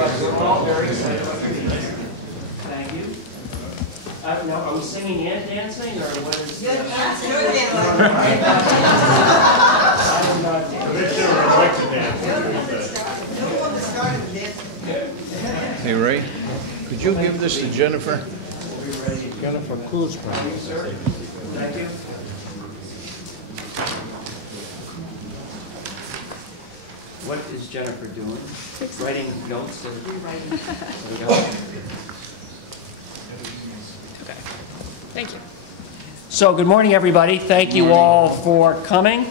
We're all very excited about your meeting. Thank you. Now, are we singing and dancing, or what is? You're dancing. I am not dancing. Hey, Ray, could you give this to Jennifer? Jennifer Cruz, Sir, thank you. What is Jennifer doing? Writing notes? Rewriting. There we go. Okay. Thank you. So, good morning, everybody. Thank you all for coming.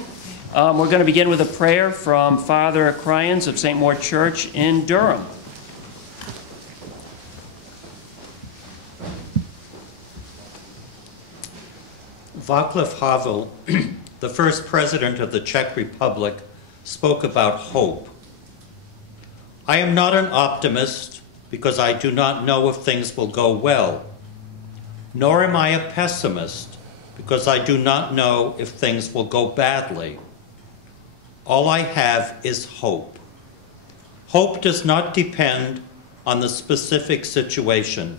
We're going to begin with a prayer from Father Cryans of St. Maur Church in Durham. Václav Havel, the first president of the Czech Republic, spoke about hope. I am not an optimist because I do not know if things will go well, nor am I a pessimist because I do not know if things will go badly. All I have is hope. Hope does not depend on the specific situation.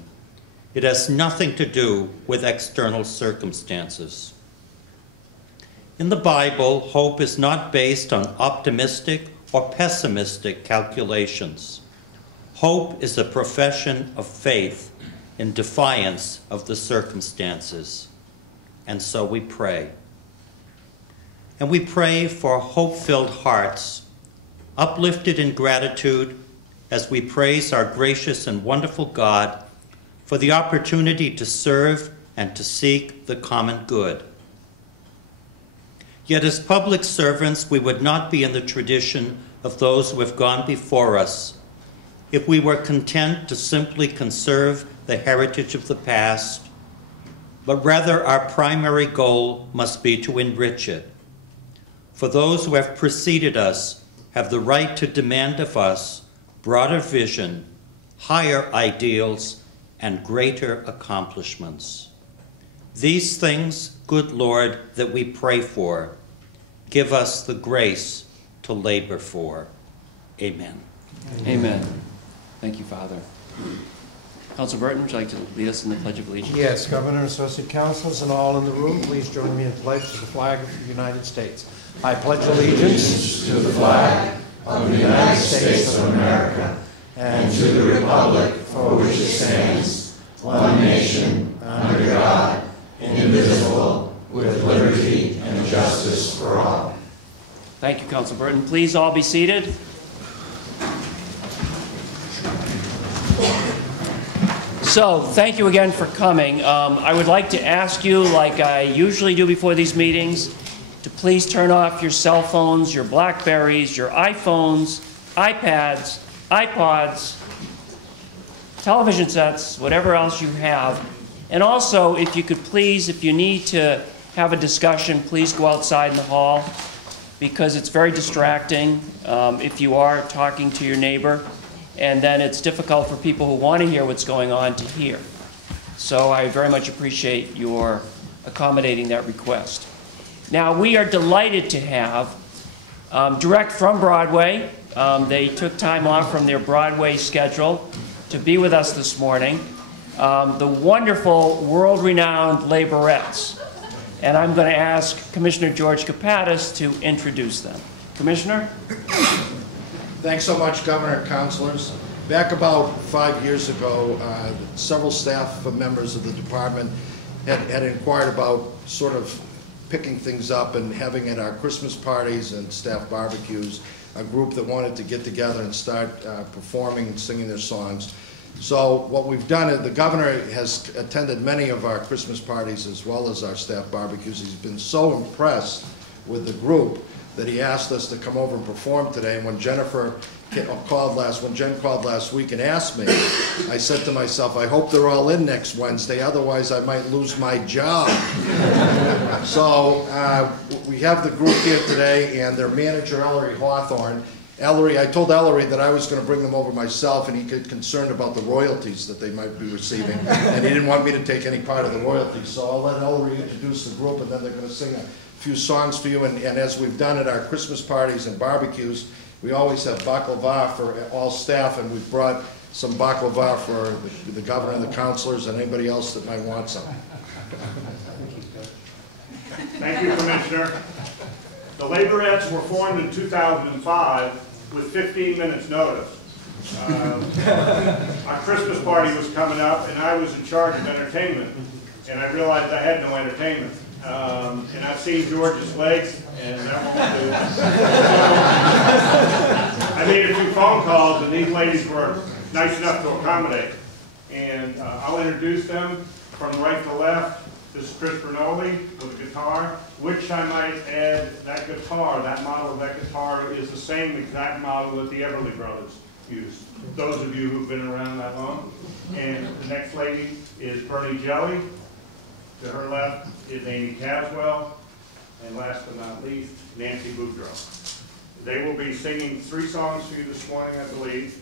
It has nothing to do with external circumstances. In the Bible, hope is not based on optimistic or pessimistic calculations. Hope is a profession of faith in defiance of the circumstances. And so we pray. And we pray for hope-filled hearts, uplifted in gratitude as we praise our gracious and wonderful God for the opportunity to serve and to seek the common good. Yet as public servants, we would not be in the tradition of those who have gone before us if we were content to simply conserve the heritage of the past, but rather our primary goal must be to enrich it. For those who have preceded us have the right to demand of us broader vision, higher ideals, and greater accomplishments. These things, good Lord, that we pray for, give us the grace to labor for. Amen. Amen. Thank you, Father. Councilor Burton, would you like to lead us in the Pledge of Allegiance? Yes, Governor, Associate Councilors, and all in the room, please join me in pledge to the flag of the United States. I pledge allegiance to the flag of the United States of America and to the republic for which it stands, one nation, under God, indivisible, with liberty and justice for all. Thank you, Councilor Burton. Please all be seated. So, thank you again for coming. I would like to ask you, like I usually do before these meetings, to please turn off your cell phones, your Blackberries, your iPhones, iPads, iPods, television sets, whatever else you have. And also, if you could please, if you need to have a discussion, please go outside in the hall, because it's very distracting if you are talking to your neighbor, and then it's difficult for people who want to hear what's going on to hear. So I very much appreciate your accommodating that request. Now, we are delighted to have, direct from Broadway, they took time off from their Broadway schedule to be with us this morning, the wonderful, world-renowned Laborettes. And I'm going to ask Commissioner George Kapatis to introduce them. Commissioner? Thanks so much, Governor, councilors. Back about 5 years ago, several staff members of the department had inquired about sort of picking things up and having at our Christmas parties and staff barbecues a group that wanted to get together and start performing and singing their songs. So what we've done is the governor has attended many of our Christmas parties as well as our staff barbecues. He's been so impressed with the group that he asked us to come over and perform today. And when Jen called last week and asked me, I said to myself, I hope they're all in next Wednesday, otherwise I might lose my job. So we have the group here today, and their manager, Ellery Hawthorne. I told Ellery that I was going to bring them over myself, and he got concerned about the royalties that they might be receiving, and he didn't want me to take any part of the royalties. So I'll let Ellery introduce the group, and then they're going to sing a few songs for you. And as we've done at our Christmas parties and barbecues, we always have baklava for all staff, and we've brought some baklava for the governor and the councilors and anybody else that might want some. Thank you, Commissioner. The Laborettes were formed in 2005 with 15 minutes notice. Our Christmas party was coming up, and I was in charge of entertainment, and I realized I had no entertainment. And I've seen George's legs, and that won't do. I made a few phone calls, and these ladies were nice enough to accommodate. And I'll introduce them from right to left. This is Chris Bernoli with a guitar, which I might add, that guitar, that model of that guitar is the same exact model that the Everly Brothers used. Those of you who've been around that long. And the next lady is Bernie Jelly. To her left is Amy Caswell. And last but not least, Nancy Boudreaux. They will be singing 3 songs for you this morning, I believe.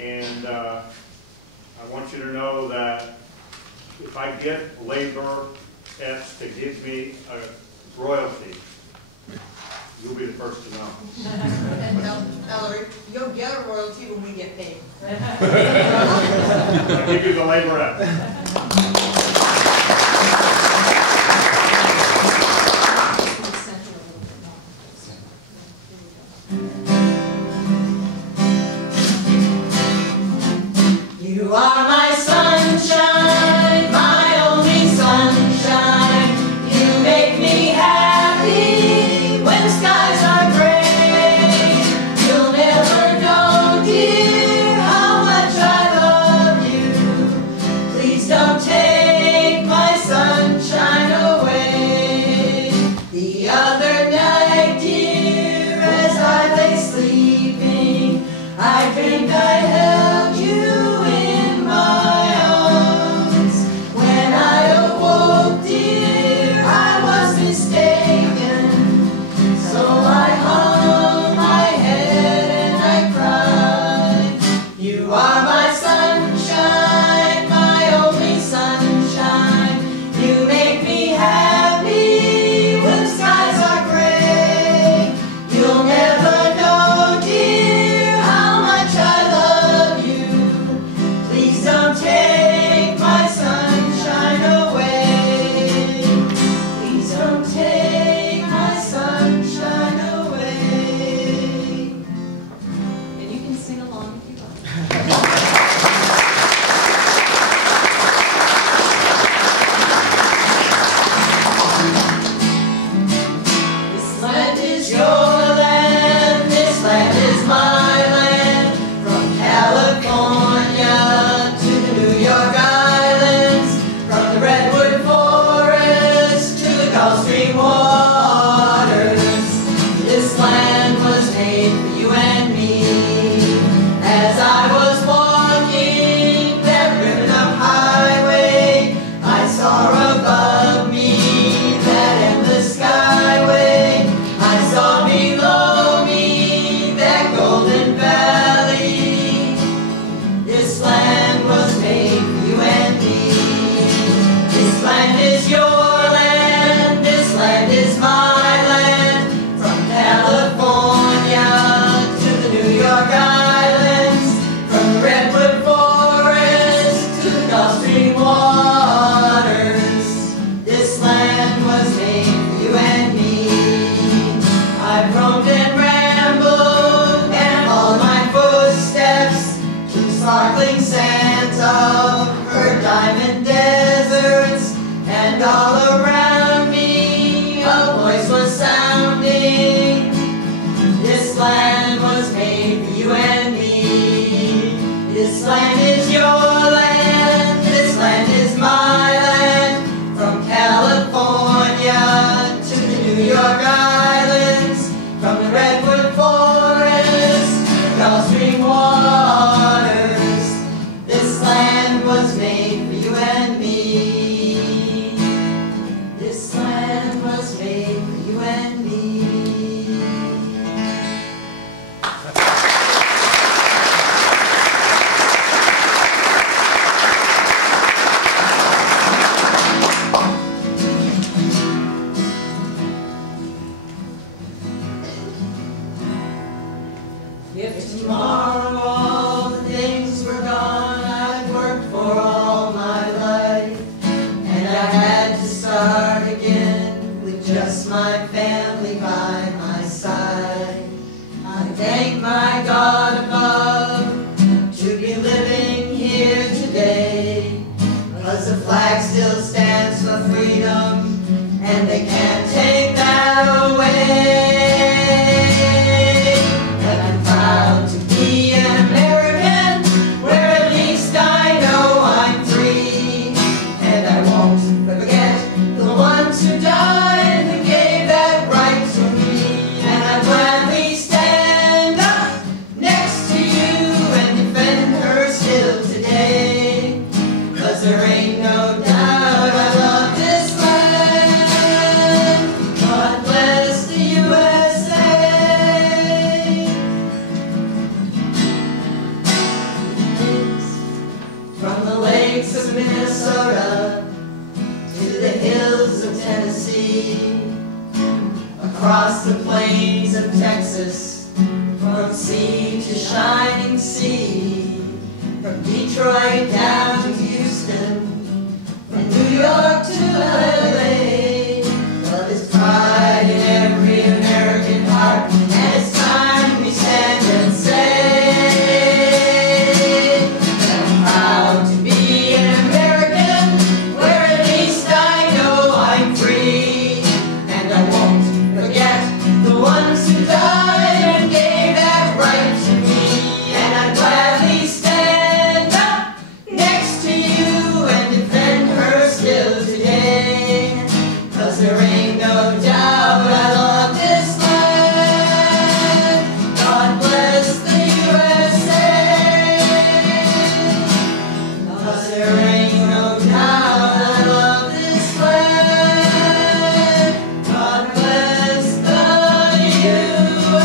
And I want you to know that if I get Laborettes to give me a royalty, you'll be the first to know. And Ellery, you'll get a royalty when we get paid. I'll give you the Laborette. You are my sunshine, my only sunshine. You make me happy when skies are gray. You'll never know, dear, how much I love you. Please don't If tomorrow all the things were gone I've worked for all my life, and I had to start again with just my family by my side, I thank my God above to be living here today, 'cause the flag still stands for freedom, and they can't take that away. And I'm proud to be an American, where at least I know I'm free, and I won't forget the ones who died who gave that right to me. And I gladly stand up next to you and defend her still today, 'cause there ain't no doubt I love this land. God bless the USA. From the lakes of Minnesota to the hills of Tennessee, across the plains of Texas, from sea to shining sea, from Detroit down to Houston, from New York to LA. Love is pride in every American heart, and it's time we stand and say, I'm proud to be an American, where at least I know I'm free, and I won't forget the ones who died and gave that right to me. And I'd gladly stand up next to you and defend her still today, 'cause there ain't no doubt I love this land. God bless the USA. 'Cause there ain't no doubt I love this land. God bless the USA.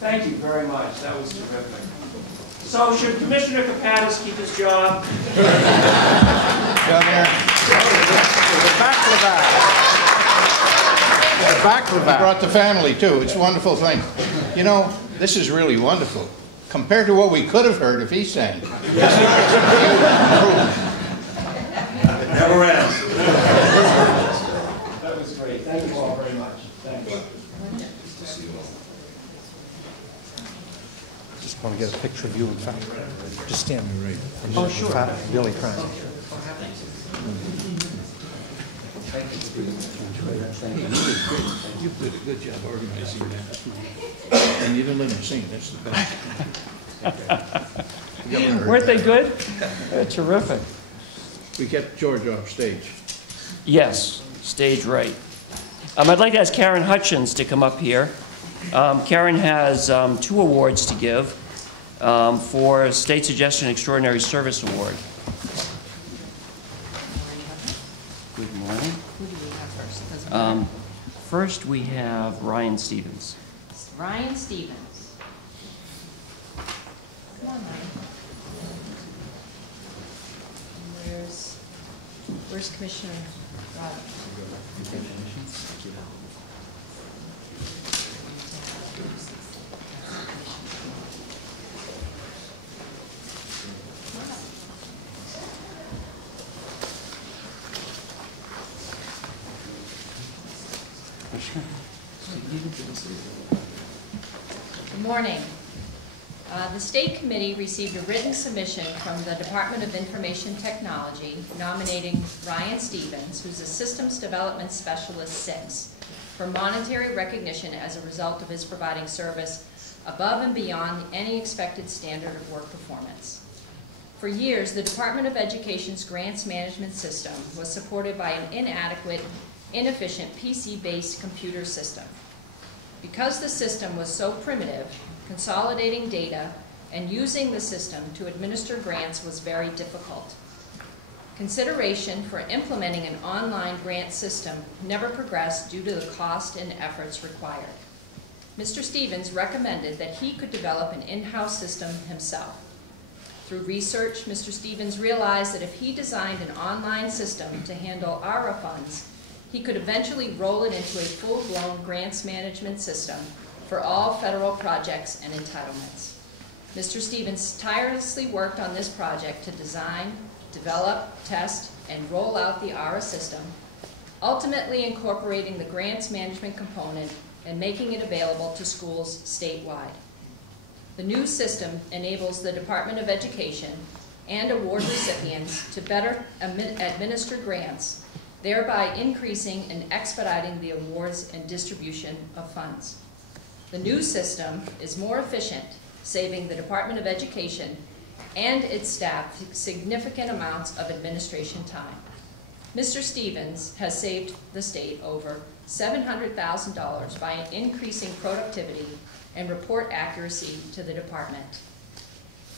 Thank you very much. That was terrific. So should Commissioner Kapadas keep his job? Governor. I brought the family too. It's a wonderful thing. You know, this is really wonderful compared to what we could have heard if he sang. Never ends. That was great. Thank you all very much. Thank you. Just want to get a picture of you and Fat. Just stand right. Oh, sure. Fat, Billy Crown. You did a good job organizing that. And you didn't let him sing. That's the best. Weren't they good? They're terrific. We kept George off stage. Yes, stage right. I'd like to ask Karen Hutchins to come up here. Karen has 2 awards to give for State Suggestion Extraordinary Service Award. Good morning. Who do we have first? First, we have Ryan Stevens. Ryan Stevens. Come on, Ryan. And where's Commissioner Roberts? Good morning. The State Committee received a written submission from the Department of Information Technology nominating Ryan Stevens, who's a Systems Development Specialist 6, for monetary recognition as a result of his providing service above and beyond any expected standard of work performance. For years, the Department of Education's grants management system was supported by an inadequate, inefficient PC-based computer system. Because the system was so primitive, consolidating data and using the system to administer grants was very difficult. Consideration for implementing an online grant system never progressed due to the cost and efforts required. Mr. Stevens recommended that he could develop an in-house system himself. Through research, Mr. Stevens realized that if he designed an online system to handle ARA funds, he could eventually roll it into a full-blown grants management system for all federal projects and entitlements. Mr. Stevens tirelessly worked on this project to design, develop, test, and roll out the ARA system, ultimately incorporating the grants management component and making it available to schools statewide. The new system enables the Department of Education and award recipients to better administer grants, thereby increasing and expediting the awards and distribution of funds. The new system is more efficient, saving the Department of Education and its staff significant amounts of administration time. Mr. Stevens has saved the state over $700,000 by increasing productivity and report accuracy to the department.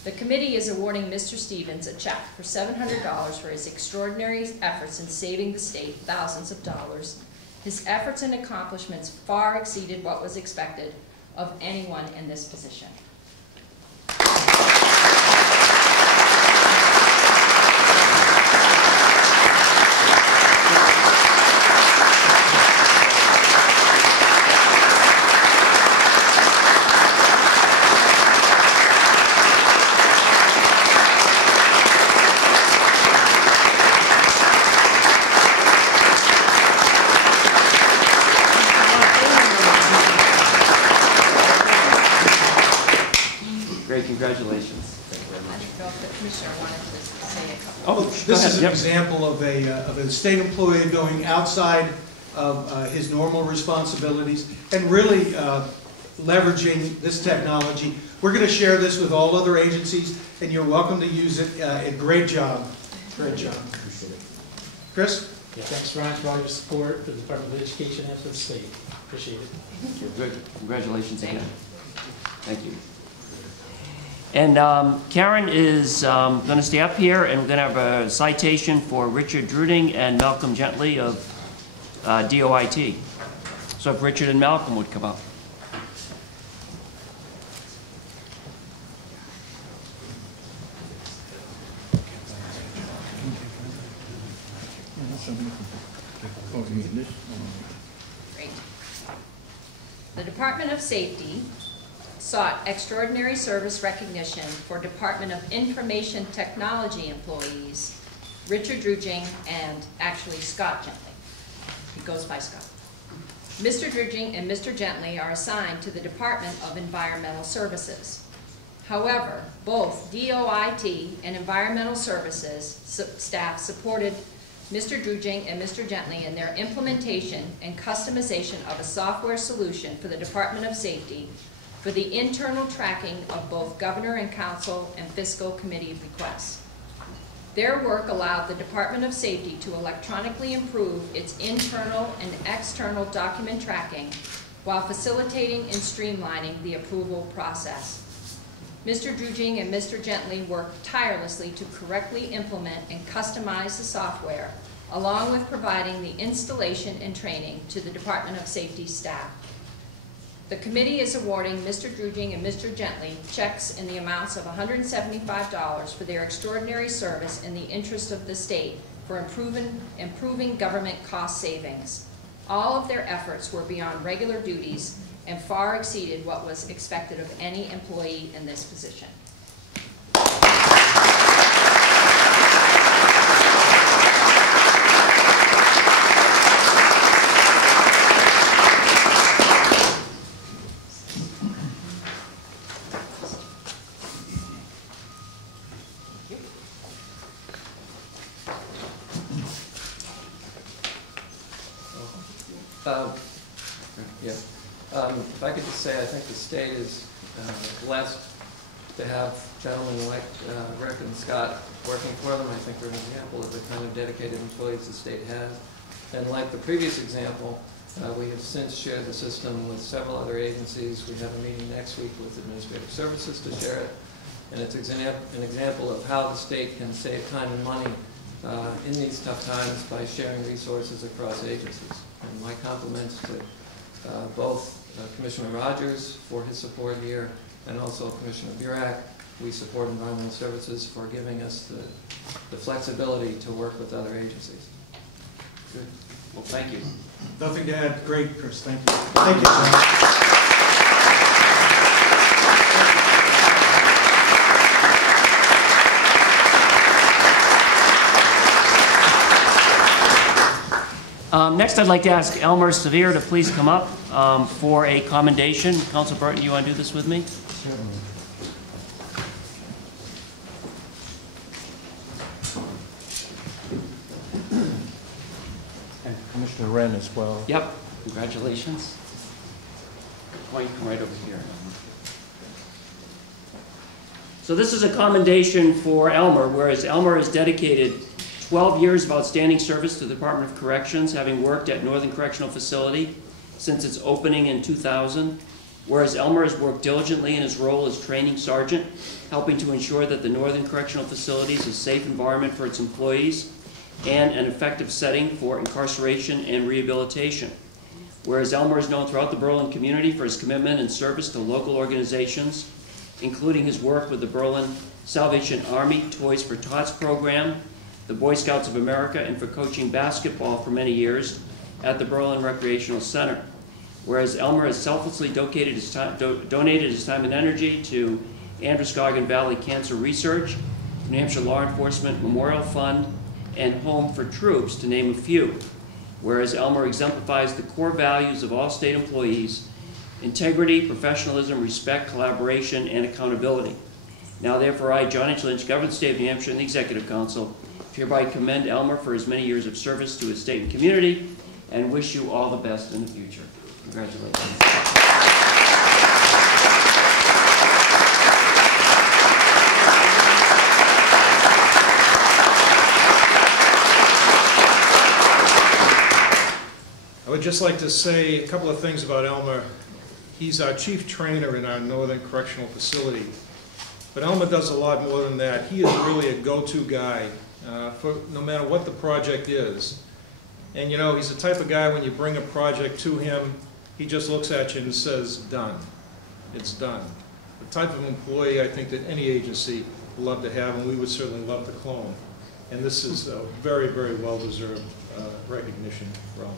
The committee is awarding Mr. Stevens a check for $700 for his extraordinary efforts in saving the state thousands of dollars. His efforts and accomplishments far exceeded what was expected of anyone in this position. Congratulations. Thank you very much. I don't know if the commissioner wanted to say a couple. Oh, this is an example of a state employee going outside of his normal responsibilities and really leveraging this technology. We're going to share this with all other agencies, and you're welcome to use it. Great job. Great job. Chris? Yeah, thanks, Ron, for all your support for the Department of Education and for the state. Appreciate it. Good. Congratulations again. Thank you. And Karen is going to stay up here, and we're going to have a citation for Richard Druding and Malcolm Gently of DOIT. So if Richard and Malcolm would come up. Great. The Department of Safety sought extraordinary service recognition for Department of Information Technology employees, Richard Druding and actually Scott Gently. He goes by Scott. Mr. Druding and Mr. Gently are assigned to the Department of Environmental Services. However, both DOIT and Environmental Services staff supported Mr. Druding and Mr. Gently in their implementation and customization of a software solution for the Department of Safety for the internal tracking of both Governor and Council and Fiscal Committee requests. Their work allowed the Department of Safety to electronically improve its internal and external document tracking while facilitating and streamlining the approval process. Mr. Druding and Mr. Gently worked tirelessly to correctly implement and customize the software, along with providing the installation and training to the Department of Safety staff. The committee is awarding Mr. Druding and Mr. Gently checks in the amounts of $175 for their extraordinary service in the interest of the state for improving government cost savings. All of their efforts were beyond regular duties and far exceeded what was expected of any employee in this position. If I could just say, I think the state is blessed to have gentlemen like Rick and Scott working for them. I think they're an example of the kind of dedicated employees the state has. And like the previous example, we have since shared the system with several other agencies. We have a meeting next week with Administrative Services to share it. And it's an example of how the state can save time and money in these tough times by sharing resources across agencies. And my compliments to both Commissioner Rogers for his support here and also Commissioner Burak. We support Environmental Services for giving us the flexibility to work with other agencies. Good. Well, thank you. Nothing to add. Great, Chris. Thank you. Thank you, sir. Next, I'd like to ask Elmer Severe to please come up for a commendation. Council Burton, you want to do this with me? Certainly. And Commissioner Wren as well. Yep. Congratulations. Why don't you come right over here? So this is a commendation for Elmer, whereas Elmer has dedicated 12 years of outstanding service to the Department of Corrections, having worked at Northern Correctional Facility since its opening in 2000, whereas Elmer has worked diligently in his role as training sergeant, helping to ensure that the Northern Correctional Facility is a safe environment for its employees and an effective setting for incarceration and rehabilitation. Whereas Elmer is known throughout the Berlin community for his commitment and service to local organizations, including his work with the Berlin Salvation Army Toys for Tots program, the Boy Scouts of America, and for coaching basketball for many years at the Berlin Recreational Center. Whereas Elmer has selflessly donated his time and energy to Androscoggin Valley Cancer Research, New Hampshire Law Enforcement Memorial Fund, and Home for Troops, to name a few. Whereas Elmer exemplifies the core values of all state employees: integrity, professionalism, respect, collaboration, and accountability. Now therefore I, John H. Lynch, Governor of the State of New Hampshire and the Executive Council, hereby commend Elmer for his many years of service to his state and community, and wish you all the best in the future. Congratulations. I would just like to say a couple of things about Elmer. He's our chief trainer in our Northern Correctional Facility. But Elmer does a lot more than that. He is really a go-to guy for no matter what the project is. And you know, he's the type of guy, when you bring a project to him, he just looks at you and says, done. It's done. The type of employee I think that any agency would love to have, and we would certainly love to clone. And this is a very, very well-deserved recognition for Elmer.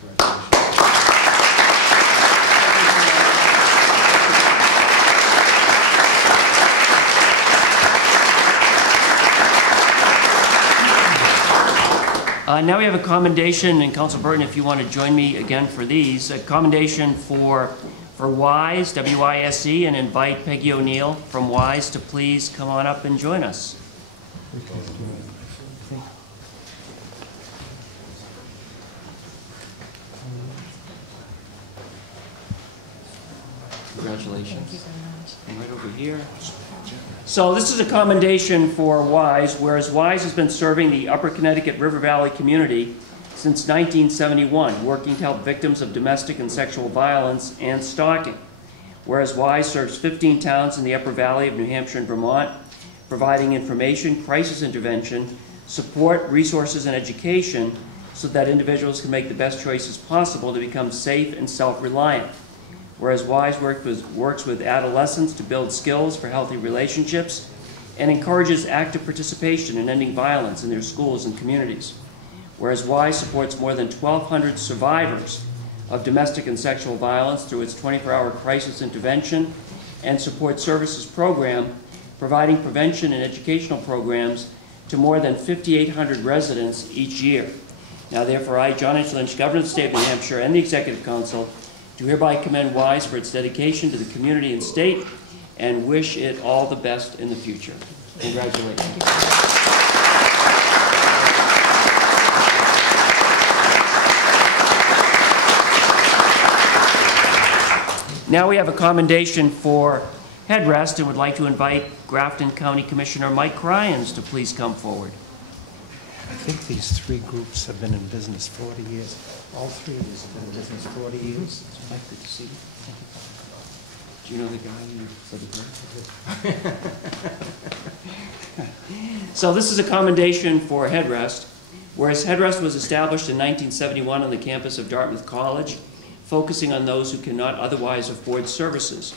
Congratulations. Now we have a commendation, and Council Burton, if you want to join me again for these, a commendation for WISE, W-I-S-E, and invite Peggy O'Neill from WISE to please come on up and join us. Congratulations. Thank you very much. And right over here. So this is a commendation for WISE, whereas WISE has been serving the Upper Connecticut River Valley community since 1971, working to help victims of domestic and sexual violence and stalking. Whereas WISE serves 15 towns in the Upper Valley of New Hampshire and Vermont, providing information, crisis intervention, support, resources, and education so that individuals can make the best choices possible to become safe and self-reliant. Whereas WISE works with adolescents to build skills for healthy relationships and encourages active participation in ending violence in their schools and communities. Whereas WISE supports more than 1,200 survivors of domestic and sexual violence through its 24-hour crisis intervention and support services program, providing prevention and educational programs to more than 5,800 residents each year. Now therefore I, John H. Lynch, Governor of the State of New Hampshire and the Executive Council, do hereby commend WISE for its dedication to the community and state and wish it all the best in the future. Congratulations. Now we have a commendation for headrest and would like to invite Grafton County Commissioner Mike Cryans to please come forward. I think these three groups have been in business 40 years. All three of these have been in business 40 years. Mike, good to see you. Do you know the guy you said the bird? So this is a commendation for Headrest. Whereas Headrest was established in 1971 on the campus of Dartmouth College, focusing on those who cannot otherwise afford services.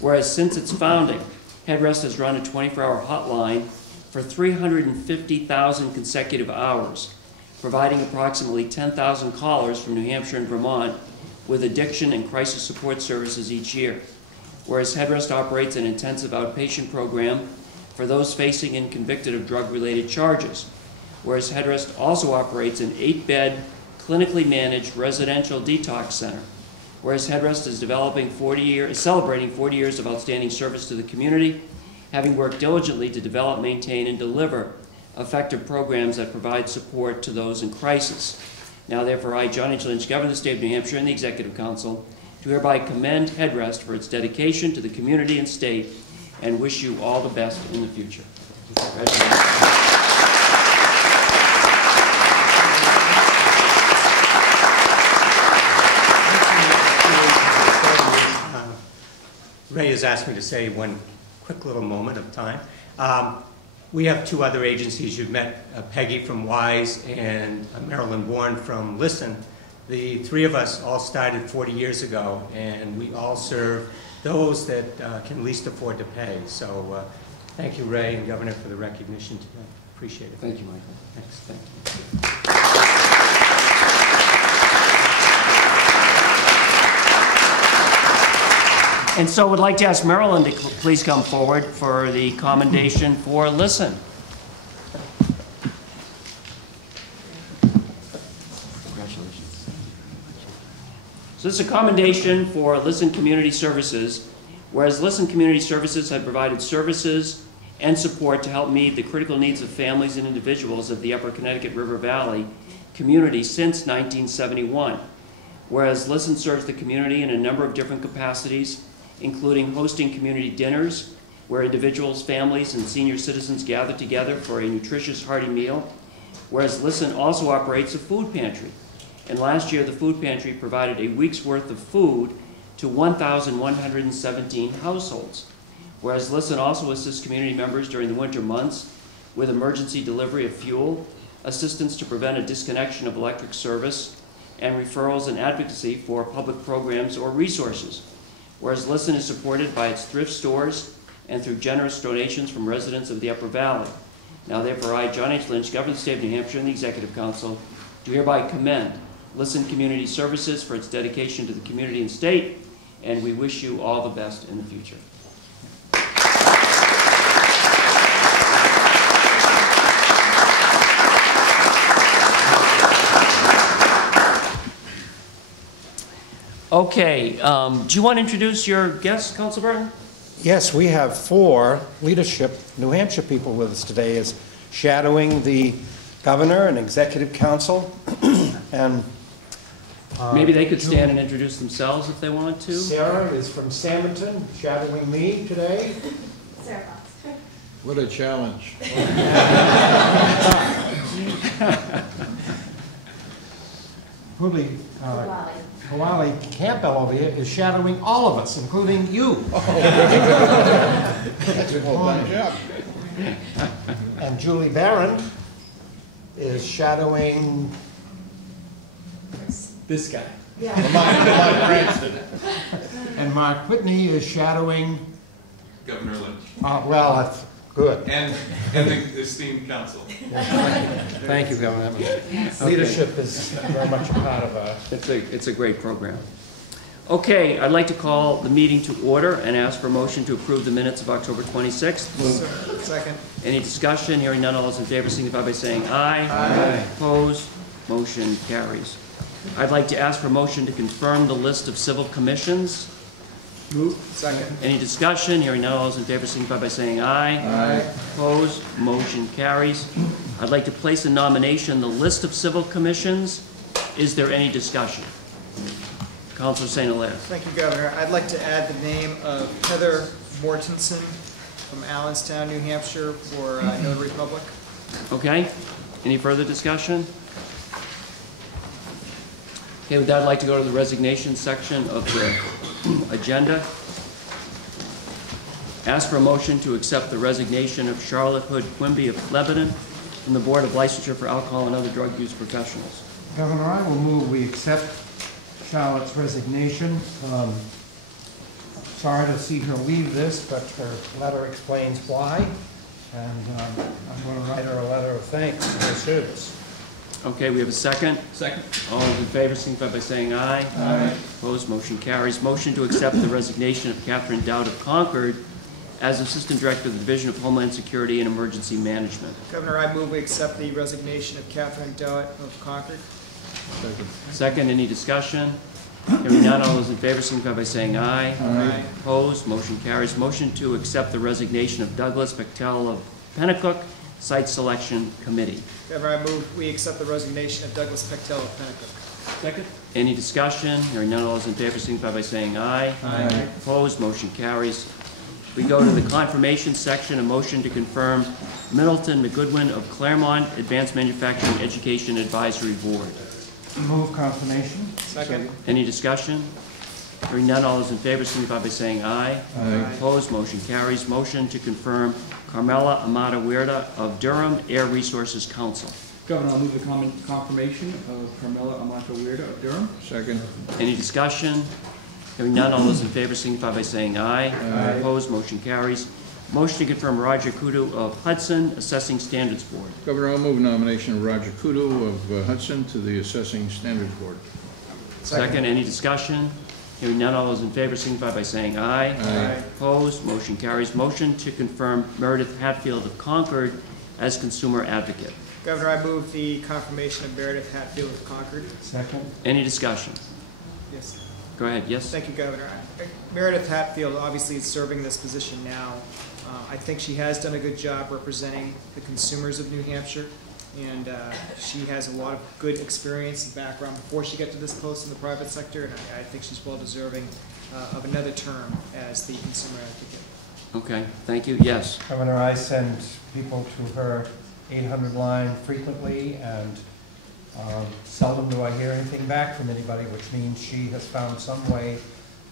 Whereas since its founding, Headrest has run a 24-hour hotline for 350,000 consecutive hours, providing approximately 10,000 callers from New Hampshire and Vermont with addiction and crisis support services each year. Whereas Headrest operates an intensive outpatient program for those facing and convicted of drug-related charges. Whereas Headrest also operates an 8-bed, clinically managed residential detox center. Whereas Headrest is celebrating 40 years of outstanding service to the community, having worked diligently to develop, maintain, and deliver effective programs that provide support to those in crisis. Now, therefore, I, John H. Lynch, Governor of the State of New Hampshire and the Executive Council, do hereby commend Headrest for its dedication to the community and state and wish you all the best in the future. Congratulations. Ray has asked me to say one quick little moment of time. We have two other agencies. You've met Peggy from WISE and Marilyn Bourne from Listen. The three of us all started 40 years ago, and we all serve those that can least afford to pay. So thank you, Ray and Governor, for the recognition today. Appreciate it. Thank you, Michael. Thanks. Thank you. And so would like to ask Marilyn to please come forward for the commendation for Listen. Congratulations. So this is a commendation for Listen Community Services, whereas Listen Community Services have provided services and support to help meet the critical needs of families and individuals of the Upper Connecticut River Valley community since 1971. Whereas Listen serves the community in a number of different capacities, including hosting community dinners where individuals, families, and senior citizens gather together for a nutritious, hearty meal, whereas Listen also operates a food pantry. And last year, the food pantry provided a week's worth of food to 1,117 households, whereas Listen also assists community members during the winter months with emergency delivery of fuel, assistance to prevent a disconnection of electric service, and referrals and advocacy for public programs or resources. Whereas Listen is supported by its thrift stores and through generous donations from residents of the Upper Valley. Now, therefore, I, John H. Lynch, Governor of the State of New Hampshire and the Executive Council, do hereby commend Listen Community Services for its dedication to the community and state, and we wish you all the best in the future. Okay, do you want to introduce your guests, Council Burton? Yes, we have 4 leadership New Hampshire people with us today, as shadowing the governor and executive council. And maybe they could stand and introduce themselves if they want to. Sarah is from Samanton, shadowing me today. Sarah Fox. What a challenge. Hawali Campbell over here is shadowing all of us, including you. That's a full-time job. And Julie Barron is shadowing This guy. Lamont Cranston. And Mark Whitney is shadowing. Governor Lynch. Well, that's good. And the esteemed council. Thank you, Governor. Leadership is very much a part of It's a great program. Okay, I'd like to call the meeting to order and ask for a motion to approve the minutes of October 26th. Second. Any discussion? Hearing none, all those in favor signify by saying aye. Aye. Opposed? Motion carries. I'd like to ask for a motion to confirm the list of civil commissions. Move. Second. Any discussion? Hearing none, all those in favor signify by saying aye. Aye. Opposed? Motion carries. I'd like to place in nomination the list of civil commissions. Is there any discussion? Councilor St. Hilaire. Thank you, Governor. I'd like to add the name of Heather Mortensen from Allenstown, New Hampshire for Notary Public. Okay. Any further discussion? Okay, with that, I'd like to go to the resignation section of the agenda. Ask for a motion to accept the resignation of Charlotte Hood Quimby of Lebanon from the Board of Licensure for Alcohol and Other Drug Use Professionals. Governor, I will move we accept Charlotte's resignation. Sorry to see her leave this, but her letter explains why, and I'm going to write her a letter of thanks for her service. Okay, we have a second. Second. All those in favor signify by saying aye. Aye. Opposed, motion carries. Motion to accept the resignation of Catherine Dowd of Concord as Assistant Director of the Division of Homeland Security and Emergency Management. Governor, I move we accept the resignation of Catherine Dowd of Concord. Second. Second, any discussion? Hearing none, all those in favor signify by saying aye. Aye. Opposed, motion carries. Motion to accept the resignation of Douglas Bechtel of Pennacook, Site Selection Committee. Governor, I move we accept the resignation of Douglas Bechtel of Pennacook. Second. Any discussion? Hearing none, all those in favor signify by saying aye. Aye. Opposed, motion carries. We go to the confirmation section, a motion to confirm Middleton McGoodwin of Claremont Advanced Manufacturing Education Advisory Board. Move confirmation. Second. Any discussion? Hearing none, all those in favor signify by saying aye. Aye. Opposed, motion carries. Motion to confirm Carmela Amata Huerta of Durham Air Resources Council. Governor, I'll move the confirmation of Carmela Amata Huerta of Durham. Second. Any discussion? Hearing none, all those in favor signify by saying aye. Aye. Opposed, motion carries. Motion to confirm Roger Kudu of Hudson Assessing Standards Board. Governor, I'll move nomination of Roger Kudo of Hudson to the Assessing Standards Board. Second, any discussion? Hearing none, all those in favor signify by saying aye. Aye. Opposed, motion carries. Motion to confirm Meredith Hatfield of Concord as consumer advocate. Governor, I move the confirmation of Meredith Hatfield of Concord. Second. Any discussion? Yes. Go ahead, yes? Thank you, Governor. Meredith Hatfield obviously is serving this position now. I think she has done a good job representing the consumers of New Hampshire, and she has a lot of good experience and background before she got to this post in the private sector, and I think she's well deserving of another term as the consumer advocate. Okay, thank you. Yes. Governor, I send people to her 800 line frequently, and seldom do I hear anything back from anybody, which means she has found some way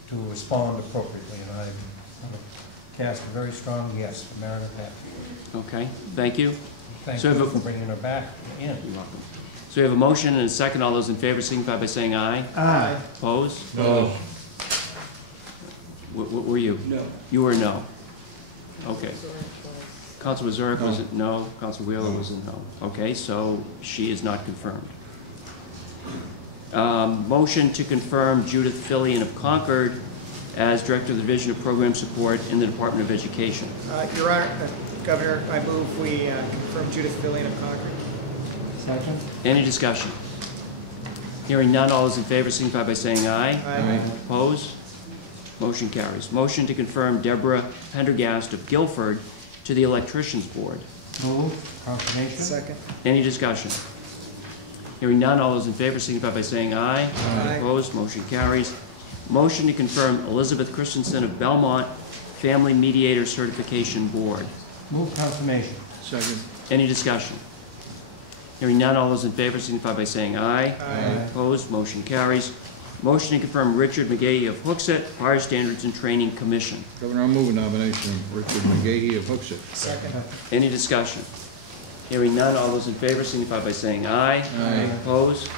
to respond appropriately, and I'm going to cast a very strong yes for Meredith Hatfield. Okay, thank you. Thank So you have a- for bringing her back in. You're welcome. So we have a motion and a second. All those in favor signify by saying aye. Aye. Opposed? No. What were you? No. You were no. Okay. Councilor Zurich was a no. Councilor Wheeler was a no. Okay, so she is not confirmed. Motion to confirm Judith Fillion of Concord as Director of the Division of Program Support in the Department of Education. Your Honor, Governor, I move we confirm Judith Fillion of Concord. Second. Any discussion? Hearing none, all those in favor signify by saying aye. Aye. Opposed? Motion carries. Motion to confirm Deborah Pendergast of Guilford to the Electricians Board. Move confirmation. Second. Any discussion? Hearing none, all those in favor signify by saying aye. Aye. Opposed? Motion carries. Motion to confirm Elizabeth Christensen of Belmont Family Mediator Certification Board. Move confirmation. Second. Any discussion? Hearing none, all those in favor signify by saying aye. Aye. Opposed? Motion carries. Motion to confirm Richard McGahee of Hooksett Fire Standards and Training Commission. Governor, I'll move a nomination of Richard McGahee of Hooksett. Second. Any discussion? Hearing none, all those in favor signify by saying aye. Aye. Opposed?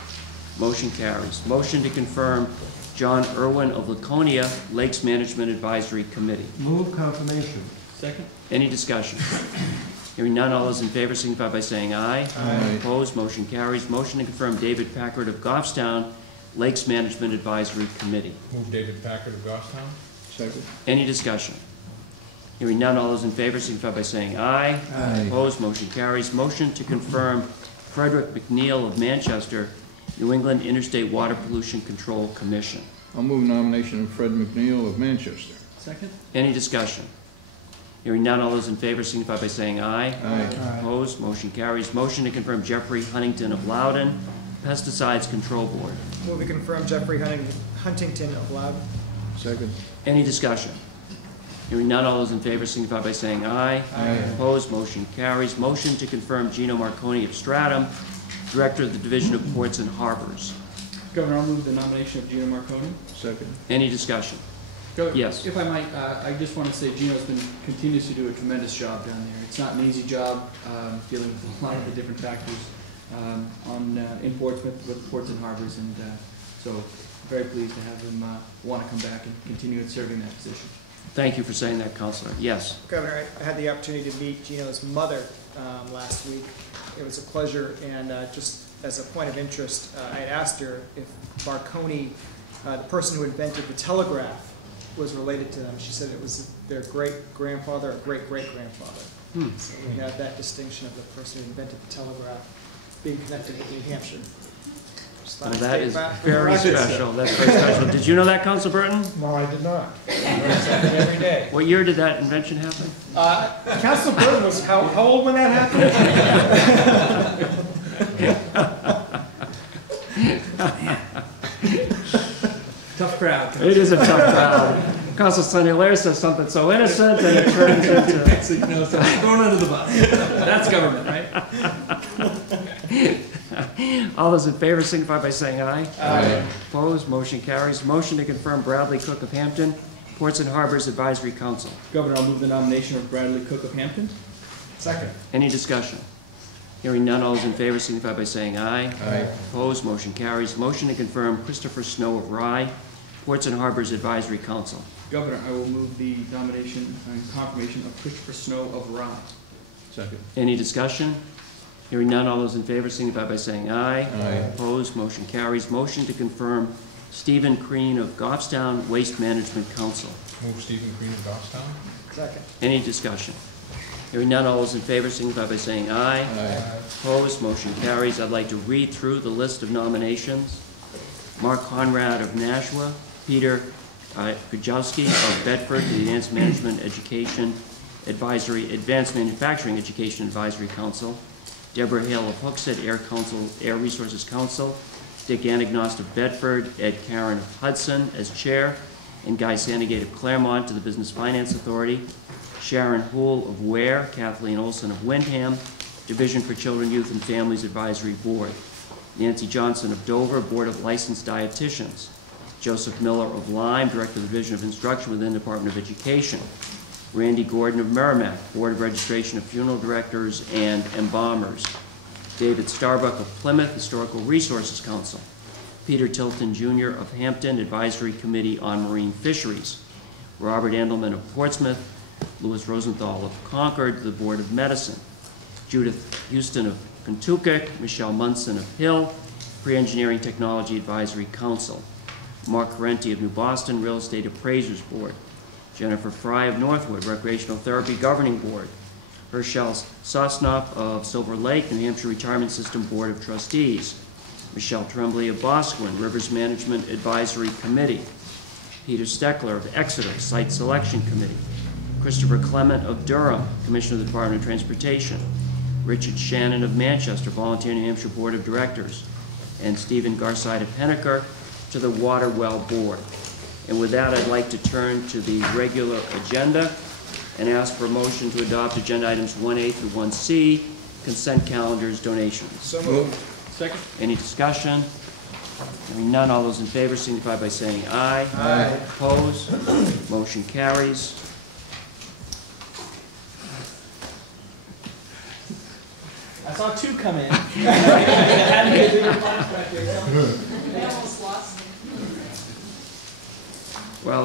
Motion carries. Motion to confirm John Irwin of Laconia Lakes Management Advisory Committee. Move confirmation. Second. Any discussion? Hearing none, all those in favor signify by saying aye. Aye. Opposed? Motion carries. Motion to confirm David Packard of Goffstown Lakes Management Advisory Committee. Move David Packard of Goffstown. Second. Any discussion? Hearing none, all those in favor signify by saying aye. Aye. Opposed? Motion carries. Motion to confirm Frederick McNeil of Manchester, New England Interstate Water Pollution Control Commission. I'll move nomination of Fred McNeil of Manchester. Second. Any discussion? Hearing none, all those in favor signify by saying aye. Aye. Opposed? Motion carries. Motion to confirm Jeffrey Huntington of Loudon, Pesticides Control Board. Move we confirm Jeffrey Huntington of Loudon. Second. Any discussion? Hearing none, all those in favor signify by saying aye. Aye. Opposed? Motion carries. Motion to confirm Gino Marconi of Stratham, Director of the Division of Ports and Harbors. Governor, I'll move the nomination of Gina Marconi. Second. Any discussion? Governor, Yes. If I might, I just want to say Gino's continues to do a tremendous job down there. It's not an easy job dealing with a lot of the different factors in Portsmouth with ports and harbors, and so very pleased to have him want to come back and continue serving that position. Thank you for saying that, Counselor. Yes. Governor, I had the opportunity to meet Gino's mother last week. It was a pleasure, and just as a point of interest, I had asked her if Marconi, the person who invented the telegraph, was related to them. She said it was their great-grandfather or great-great-grandfather. So we have that distinction of the person who invented the telegraph being connected with New Hampshire. Well, that is very special. That's very special. Did you know that, Council Burton? No, I did not. I learn something every day. What year did that invention happen? Council Burton was how old when that happened? Tough crowd. It is a tough crowd. Council Sonny Lair says something so innocent, and it turns into... Thrown under the bus. That's government, right? All those in favor signify by saying aye. Aye. Opposed, motion carries. Motion to confirm Bradley Cook of Hampton, Ports and Harbors Advisory Council. Governor, I'll move the nomination of Bradley Cook of Hampton. Second. Any discussion? Hearing none, all those in favor signify by saying aye. Aye. Opposed, motion carries. Motion to confirm Christopher Snow of Rye, Ports and Harbors Advisory Council. Governor, I will move the nomination and confirmation of Christopher Snow of Rye. Second. Any discussion? Hearing none, all those in favor signify by saying aye. Aye. Opposed, motion carries. Motion to confirm Stephen Crean of Goffstown Waste Management Council. Move Stephen Green of Goffstown. Second. Any discussion? Hearing none, all those in favor signify by saying aye. Aye. Opposed, motion carries. I'd like to read through the list of nominations. Mark Conrad of Nashua, Peter Kujawski of Bedford to the Advanced Manufacturing Education Advisory Council, Deborah Hale of Hooksett Air Resources Council, Dick Anagnost of Bedford, Ed Karen of Hudson as chair, and Guy Sandegate of Claremont to the Business Finance Authority, Sharon Houle of Ware, Kathleen Olson of Windham, Division for Children, Youth, and Families Advisory Board, Nancy Johnson of Dover, Board of Licensed Dietitians, Joseph Miller of Lyme, Director of the Division of Instruction within the Department of Education, Randy Gordon of Merrimack, Board of Registration of Funeral Directors and Embalmers, David Starbuck of Plymouth, Historical Resources Council, Peter Tilton Jr. of Hampton, Advisory Committee on Marine Fisheries, Robert Andelman of Portsmouth, Louis Rosenthal of Concord, the Board of Medicine, Judith Houston of Kentucky, Michelle Munson of Hill, Pre-Engineering Technology Advisory Council, Mark Carenti of New Boston, Real Estate Appraisers Board, Jennifer Fry of Northwood, Recreational Therapy Governing Board, Herschel Sosnoff of Silver Lake, New Hampshire Retirement System Board of Trustees, Michelle Tremblay of Boscawen, Rivers Management Advisory Committee, Peter Steckler of Exeter, Site Selection Committee, Christopher Clement of Durham, Commissioner of the Department of Transportation, Richard Shannon of Manchester, Volunteer New Hampshire Board of Directors, and Stephen Garside of Henniker to the Water Well Board. And with that, I'd like to turn to the regular agenda and ask for a motion to adopt agenda items 1A through 1C, consent calendars, donations. So moved. Second. Any discussion? Hearing none, all those in favor signify by saying aye. Aye. Opposed? Motion carries. I saw two come in. Well,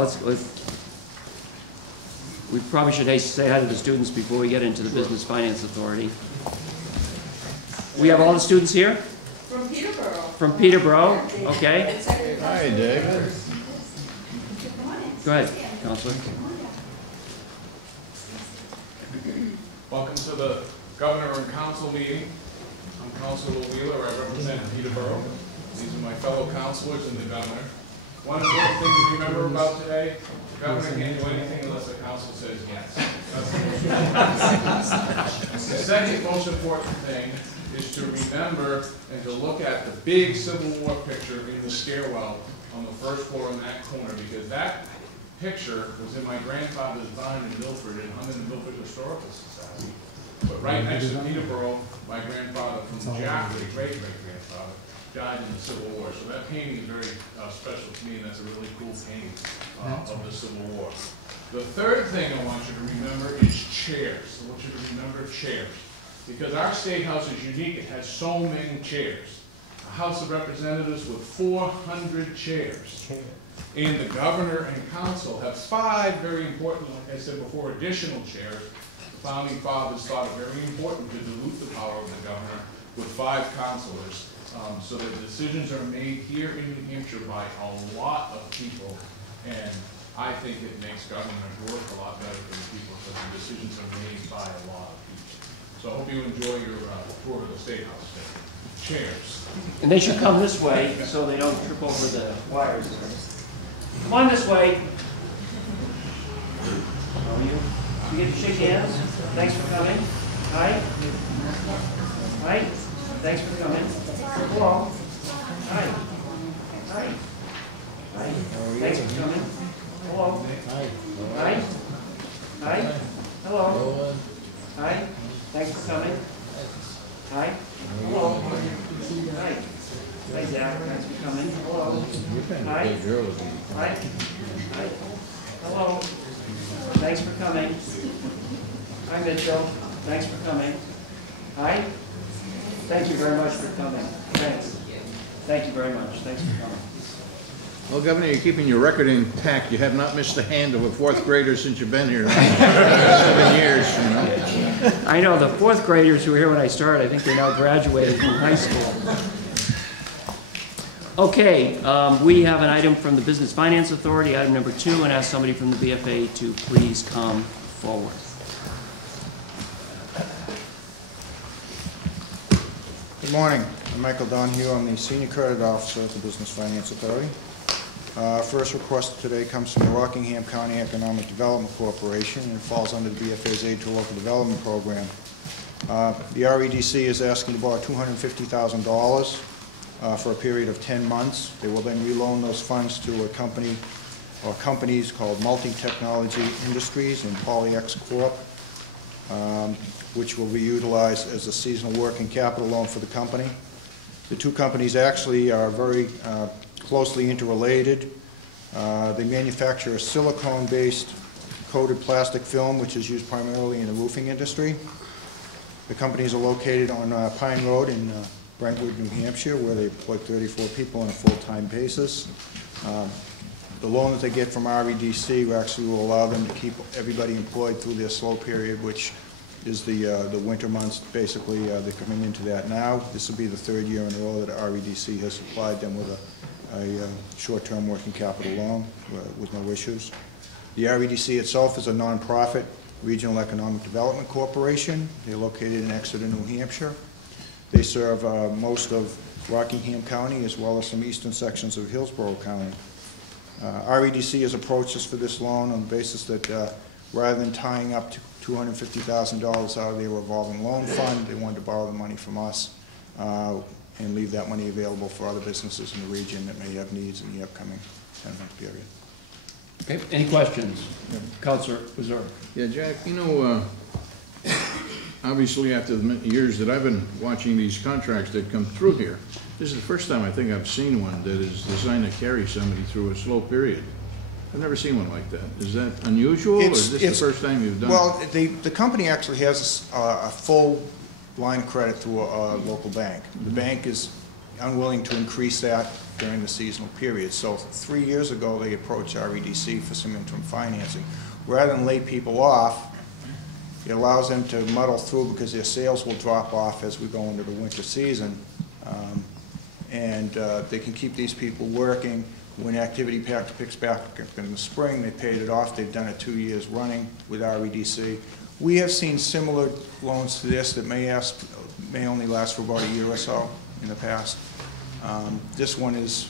we probably should say hi to the students before we get into the Business Finance Authority. We have all the students here? From Peterborough. From Peterborough, okay. Hi, David. Go ahead, Counselor. Welcome to the Governor and Council meeting. I'm Councilor Wheeler. I represent Peterborough. These are my fellow councilors and the Governor. One important thing to remember about today, the Governor can't do anything unless the Council says yes. That's the most important. The second most important thing is to remember and to look at the big Civil War picture in the stairwell on the first floor in that corner, because that picture was in my grandfather's barn in Milford and hung in the Milford Historical Society. But right next to Peterborough, my grandfather from Jaffrey, great-great-grandfather, died in the Civil War. So that painting is very special to me, and that's a really cool painting of the Civil War. The third thing I want you to remember is chairs. I want you to remember chairs. Because our State House is unique, it has so many chairs. A House of Representatives with 400 chairs. And the governor and council have 5 very important, like I said before, additional chairs. The founding fathers thought it very important to dilute the power of the governor with 5 councilors. So that decisions are made here in New Hampshire by a lot of people. And I think it makes government work a lot better for the people because the decisions are made by a lot of people. So I hope you enjoy your tour of the State House today. Chairs. And they should come this way so they don't trip over the wires. Come on this way. How are you? We get to shake hands. Thanks for coming. Hi. Hi. Thanks for coming. Hello. Hi. Hi. Hi. Thanks for coming. Hello. Hi. Hi. Hi. Hello. Hi. Thanks for coming. Hi. Hello. Hi. Hi, Zach. Thanks for coming. Hello. Hi. Hi. Hi. Hello. Thanks for coming. Hi, Mitchell. Thanks for coming. Hi. Thank you very much for coming. Thanks. Thank you very much. Thanks for coming. Well, Governor, you're keeping your record intact. You have not missed the hand of a 4th grader since you've been here now. 7 years, you know. I know the 4th graders who were here when I started, I think they're now graduated from high school. Okay, we have an item from the Business Finance Authority, item number 2, and ask somebody from the BFA to please come forward. Good morning. I'm Michael Donahue. I'm the Senior Credit Officer at the Business Finance Authority. First request today comes from the Rockingham County Economic Development Corporation and falls under the BFA's Aid to Local Development Program. The REDC is asking to borrow $250,000 for a period of 10 months. They will then reloan those funds to a company or companies called Multi-Technology Industries and PolyX Corp., which will be utilized as a seasonal working capital loan for the company. The two companies actually are very closely interrelated. They manufacture a silicone-based coated plastic film, which is used primarily in the roofing industry. The companies are located on Pine Road in Brentwood, New Hampshire, where they employ 34 people on a full-time basis. The loan that they get from REDC actually will allow them to keep everybody employed through their slow period, which is the winter months. Basically, they're coming into that now. This will be the 3rd year in a row that REDC has supplied them with a short-term working capital loan with no issues. The REDC itself is a nonprofit regional economic development corporation. They're located in Exeter, New Hampshire. They serve most of Rockingham County as well as some eastern sections of Hillsborough County. REDC has approached us for this loan on the basis that rather than tying up to $250,000 out of their revolving loan fund, they wanted to borrow the money from us and leave that money available for other businesses in the region that may have needs in the upcoming 10-month period. Okay, any questions? Yeah. Councilor Uzur. Yeah, Jack, you know, obviously after the years that I've been watching these contracts that come through here, this is the first time I think I've seen one that is designed to carry somebody through a slow period. I've never seen one like that. Is that unusual, or is this the first time you've done it? Well, the company actually has a full line of credit through a local bank. The bank is unwilling to increase that during the seasonal period. So 3 years ago, they approached REDC for some interim financing. Rather than lay people off, it allows them to muddle through because their sales will drop off as we go into the winter season. They can keep these people working. When activity picks back in the spring, they paid it off. They've done it 2 years running with REDC. We have seen similar loans to this that may only last for about a year or so in the past. This one is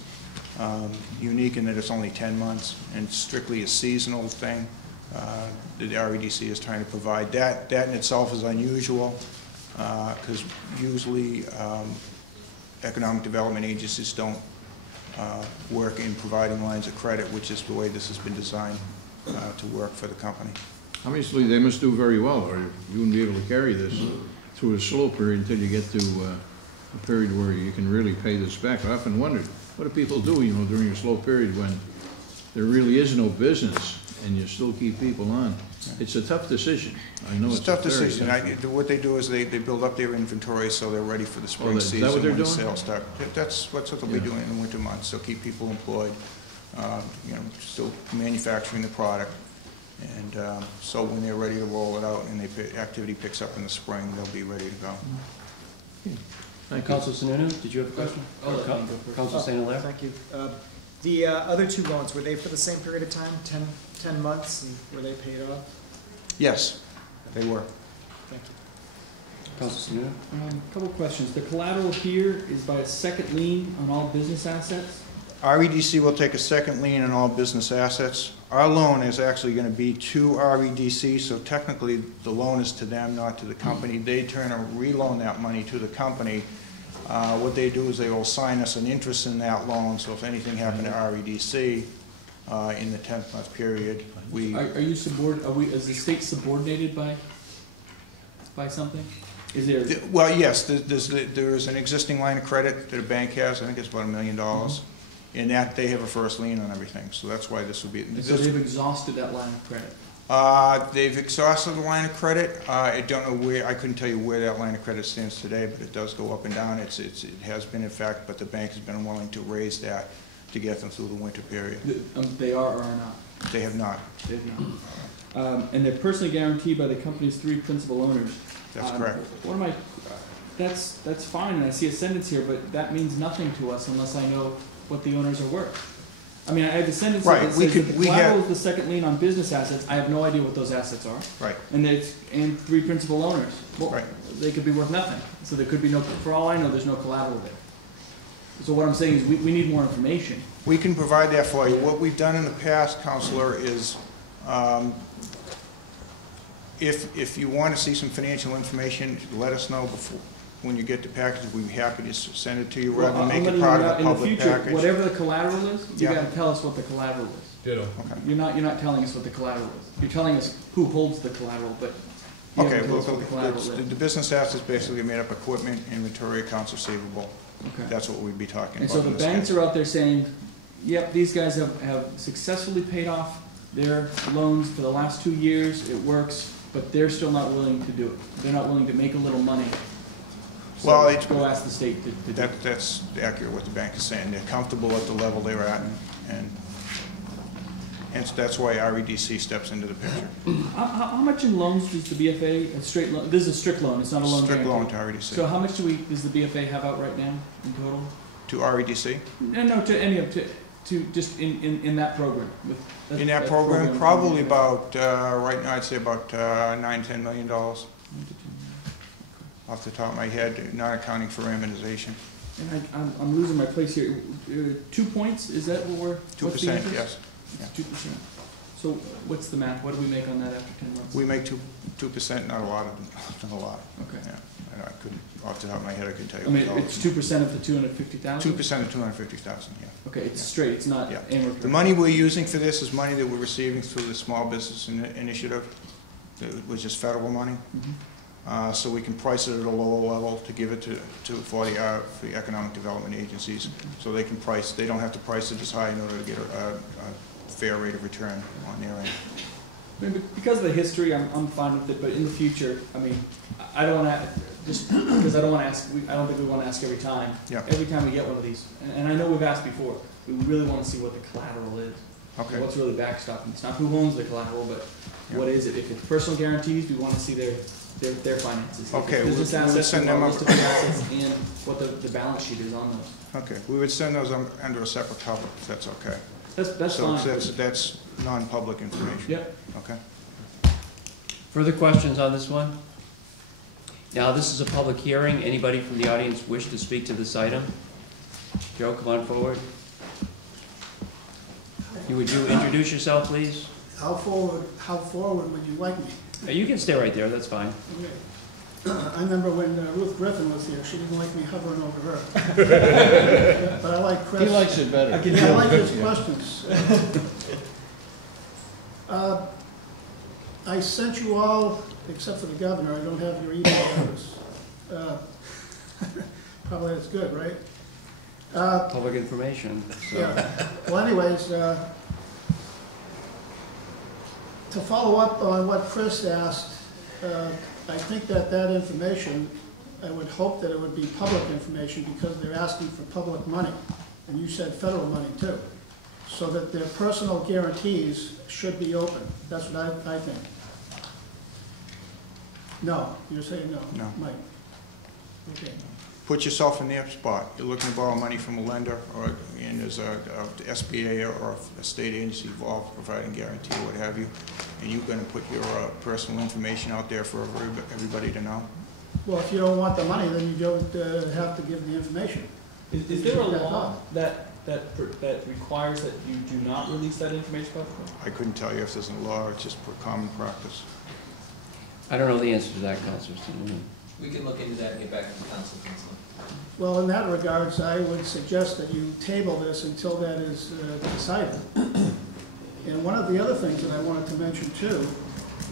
unique in that it's only 10 months and strictly a seasonal thing that the REDC is trying to provide. That in itself is unusual because usually economic development agencies don't work in providing lines of credit, which is the way this has been designed to work for the company. Obviously, they must do very well, or you wouldn't be able to carry this through a slow period until you get to a period where you can really pay this back. I often wondered, what do people do, you know, during a slow period when there really is no business and you still keep people on? It's a tough decision. I know It's a tough very decision. What they do is they build up their inventory so they're ready for the spring is that season what they're when the doing? sales start. That's what they'll be doing in the winter months. They'll keep people employed, you know, still manufacturing the product. And so when they're ready to roll it out and the activity picks up in the spring, they'll be ready to go. Thank you. Councilor Sununu, did you have a question? Councilor St. Hilaire? Thank you. The other two loans, were they for the same period of time, 10 months, and were they paid off? Yes, they were. Thank you. Councilor Sununu? A couple questions. The collateral here is by a second lien on all business assets? REDC will take a second lien on all business assets. Our loan is actually going to be to REDC, so technically the loan is to them, not to the company. They turn and reloan that money to the company. What they do is they will assign us an interest in that loan, so if anything happened to REDC in the 10th-month period, we... Is the state subordinated by something? Is there... Well, yes, there is an existing line of credit that a bank has. I think it's about $1 million. In that, they have a first lien on everything, so that's why this will be... So they've exhausted that line of credit? They've exhausted the line of credit. I don't know where, I couldn't tell you where that line of credit stands today, but it does go up and down. It has been in fact, but the bank has been willing to raise that to get them through the winter period. They are or are not? They have not. They have not. And they're personally guaranteed by the company's 3 principal owners. That's correct. That's fine, and I see a sentence here, but that means nothing to us unless I know what the owners are worth. I mean, I have a sentence that says that the collateral is the second lien on business assets. I have no idea what those assets are. Right. And 3 principal owners. Well, right. They could be worth nothing. So there could be no, for all I know, there's no collateral there. So what I'm saying is we need more information. We can provide that for you. What we've done in the past, Counselor, is if you want to see some financial information, let us know before. When you get the package, we'd be happy to send it to you rather than make it part of a public package. Whatever the collateral is, you got to tell us what the collateral is. Ditto. Okay. You're not telling us what the collateral is. You're telling us who holds the collateral, but okay. Well, the business assets basically made up equipment, inventory, accounts receivable. Okay. That's what we'd be talking about. And so the banks are out there saying, "Yep, these guys have successfully paid off their loans for the last 2 years. It works, but they're still not willing to do it. They're not willing to make a little money." So well, go ask the state to do it. That's accurate what the bank is saying. They're comfortable at the level they're at, and that's why REDC steps into the picture. How much in loans does the BFA, a straight loan, this is a strict loan, it's not a loan strict guarantee. Loan to REDC. So how much does the BFA have out right now in total? To REDC? No, to any of, to just in that program. In that program, probably about, right now I'd say about $9–10 million. Off the top of my head, not accounting for amortization. And I'm losing my place here. 2 points, is that what we're... 2%, yes. Yeah. 2%. So what's the math? What do we make on that after 10 months? We make 2%, not a lot. Not a lot. Okay. Yeah. I couldn't, off the top of my head, I couldn't tell you. I mean, it's 2% of the 250,000? 2% of 250,000, yeah. Okay, it's straight, it's not amortized. The money we're using for this is money that we're receiving through the Small Business Initiative, which is federal money. Mm-hmm. So we can price it at a lower level to give it for the economic development agencies, so they can price. They don't have to price it as high in order to get a fair rate of return on their end. I mean, because of the history, I'm fine with it. But in the future, I mean, I don't want to just because I don't want to ask. I don't think we want to ask every time. Yeah. Every time we get one of these, and I know we've asked before. We really want to see what the collateral is. Okay. What's really backstopping? It's not who owns the collateral, but what is it? If it's personal guarantees, we want to see their finances. Okay, business assets, we'll send them up. Assets and what the balance sheet is on those. Okay, we would send those under a separate cover, if that's okay. That's fine. So that's non-public information. Yep. Okay. Further questions on this one? Now, this is a public hearing. Anybody from the audience wish to speak to this item? Joe, come on forward. Would you introduce yourself, please? How forward would you like me? You can stay right there, that's fine. Okay. I remember when Ruth Griffin was here, she didn't like me hovering over her. But I like Chris. He likes it better. I like his questions. I sent you all, except for the governor, I don't have your email address, Probably that's good, right? Public information, so. Yeah. Well, anyways, to follow up on what Chris asked, I think that information, I would hope that it would be public information because they're asking for public money. And you said federal money too. So that their personal guarantees should be open. That's what I think. No, you're saying no? No. Mike? Okay. Put yourself in their spot. You're looking to borrow money from a lender, and there's a SBA or a state agency involved providing guarantee or what have you, and you're going to put your personal information out there for everybody to know. Well, if you don't want the money, then you don't have to give the information. Is there a law that requires that you do not release that information publicly? I couldn't tell you if there's a law, it's just for common practice. I don't know the answer to that, Councilor Stevens. We can look into that and get back to the council. Well, in that regards, I would suggest that you table this until that is decided. And one of the other things that I wanted to mention too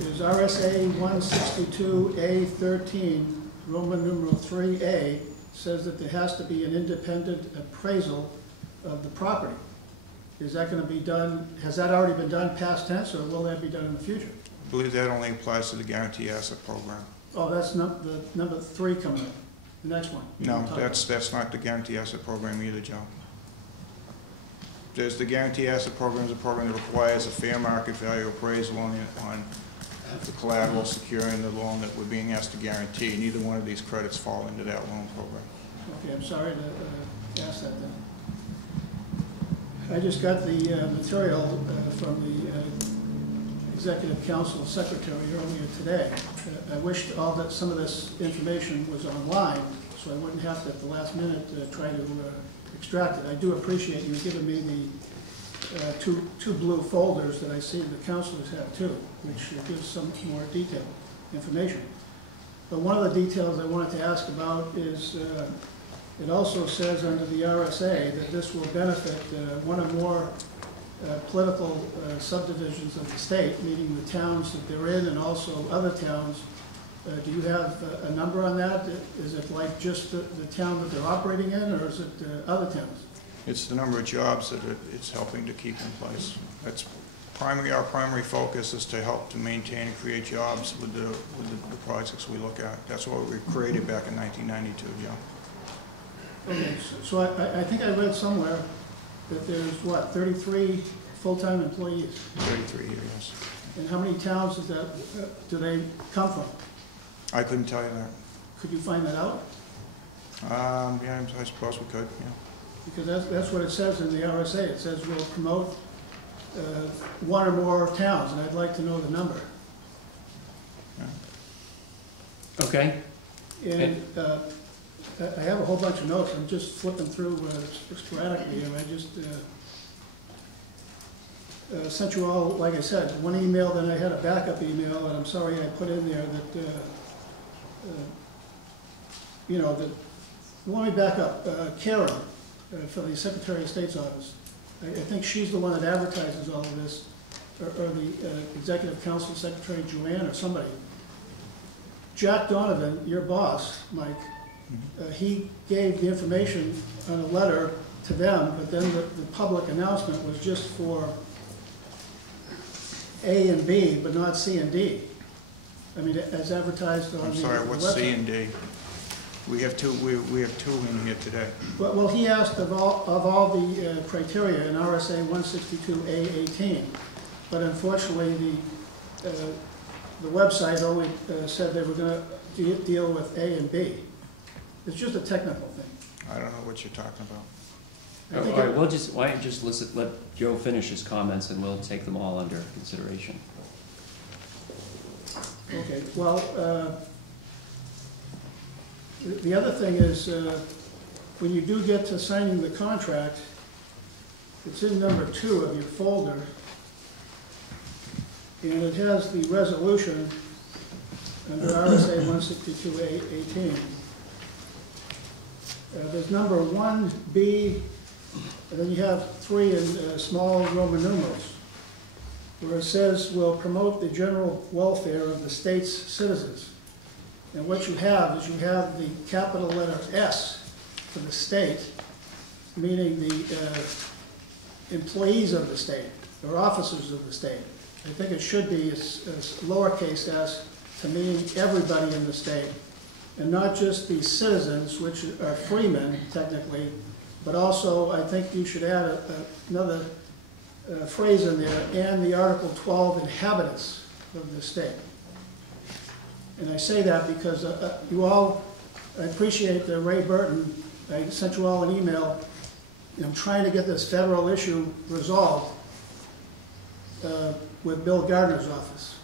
is RSA 162A13, Roman numeral 3A, says that there has to be an independent appraisal of the property. Is that going to be done, has that already been done past tense, or will that be done in the future? I believe that only applies to the guarantee asset program. Oh, that's the number 3 coming up, the next one. No, that's not the guarantee asset program either, Joe. There's the guarantee asset program is a program that requires a fair market value appraisal on the collateral securing the loan that we're being asked to guarantee. Neither one of these credits fall into that loan program. Okay, I'm sorry to ask that then. I just got the material from the Executive Council Secretary earlier today. I wished some of this information was online, so I wouldn't have to at the last minute try to extract it. I do appreciate you giving me the two blue folders that I see the councilors have too, which gives some more detailed information. But one of the details I wanted to ask about is it also says under the RSA that this will benefit one or more political subdivisions of the state, meaning the towns that they're in and also other towns. Do you have a number on that? Is it like just the town that they're operating in, or is it other towns? It's the number of jobs that it's helping to keep in place. That's our primary focus is to help to maintain and create jobs with the projects we look at. That's what we created back in 1992, John. Okay, so I think I read somewhere that there's, what, 33 full-time employees? 33 here, yes. And how many towns do they come from? I couldn't tell you that. Could you find that out? Yeah, I suppose we could, yeah. Because that's what it says in the RSA. It says we'll promote one or more towns, and I'd like to know the number. Yeah. Okay. And I have a whole bunch of notes. I'm just flipping through sporadically, and I just sent you all, like I said, one email, then I had a backup email, and I'm sorry I put in there that, you know, that, let me back up. Karen, for the Secretary of State's office, I think she's the one that advertises all of this, or the Executive Council Secretary Joanne or somebody. Jack Donovan, your boss, Mike, he gave the information on a letter to them, but then the public announcement was just for A and B, but not C and D. I mean, as advertised on the website. I'm sorry, what's C and D? We have two. We have two in here today. Well, he asked of all the criteria in RSA 162A18, but unfortunately the website only said they were going to deal with A and B. It's just a technical thing. I don't know what you're talking about. All right, why don't you just let Joe finish his comments, and we'll take them all under consideration. Okay, well, the other thing is, when you do get to signing the contract, it's in number 2 of your folder, and it has the resolution under RSA 162A18. There's number 1B, and then you have 3 in small Roman numerals, where it says, "Will promote the general welfare of the state's citizens." And what you have is you have the capital letter S for the state, meaning the employees of the state, or officers of the state. I think it should be as lowercase s to mean everybody in the state, and not just the citizens, which are freemen technically, but also I think you should add another phrase in there, and the Article 12 inhabitants of the state. And I say that because you all, I appreciate Ray Burton, I sent you all an email, trying to get this federal issue resolved with Bill Gardner's office.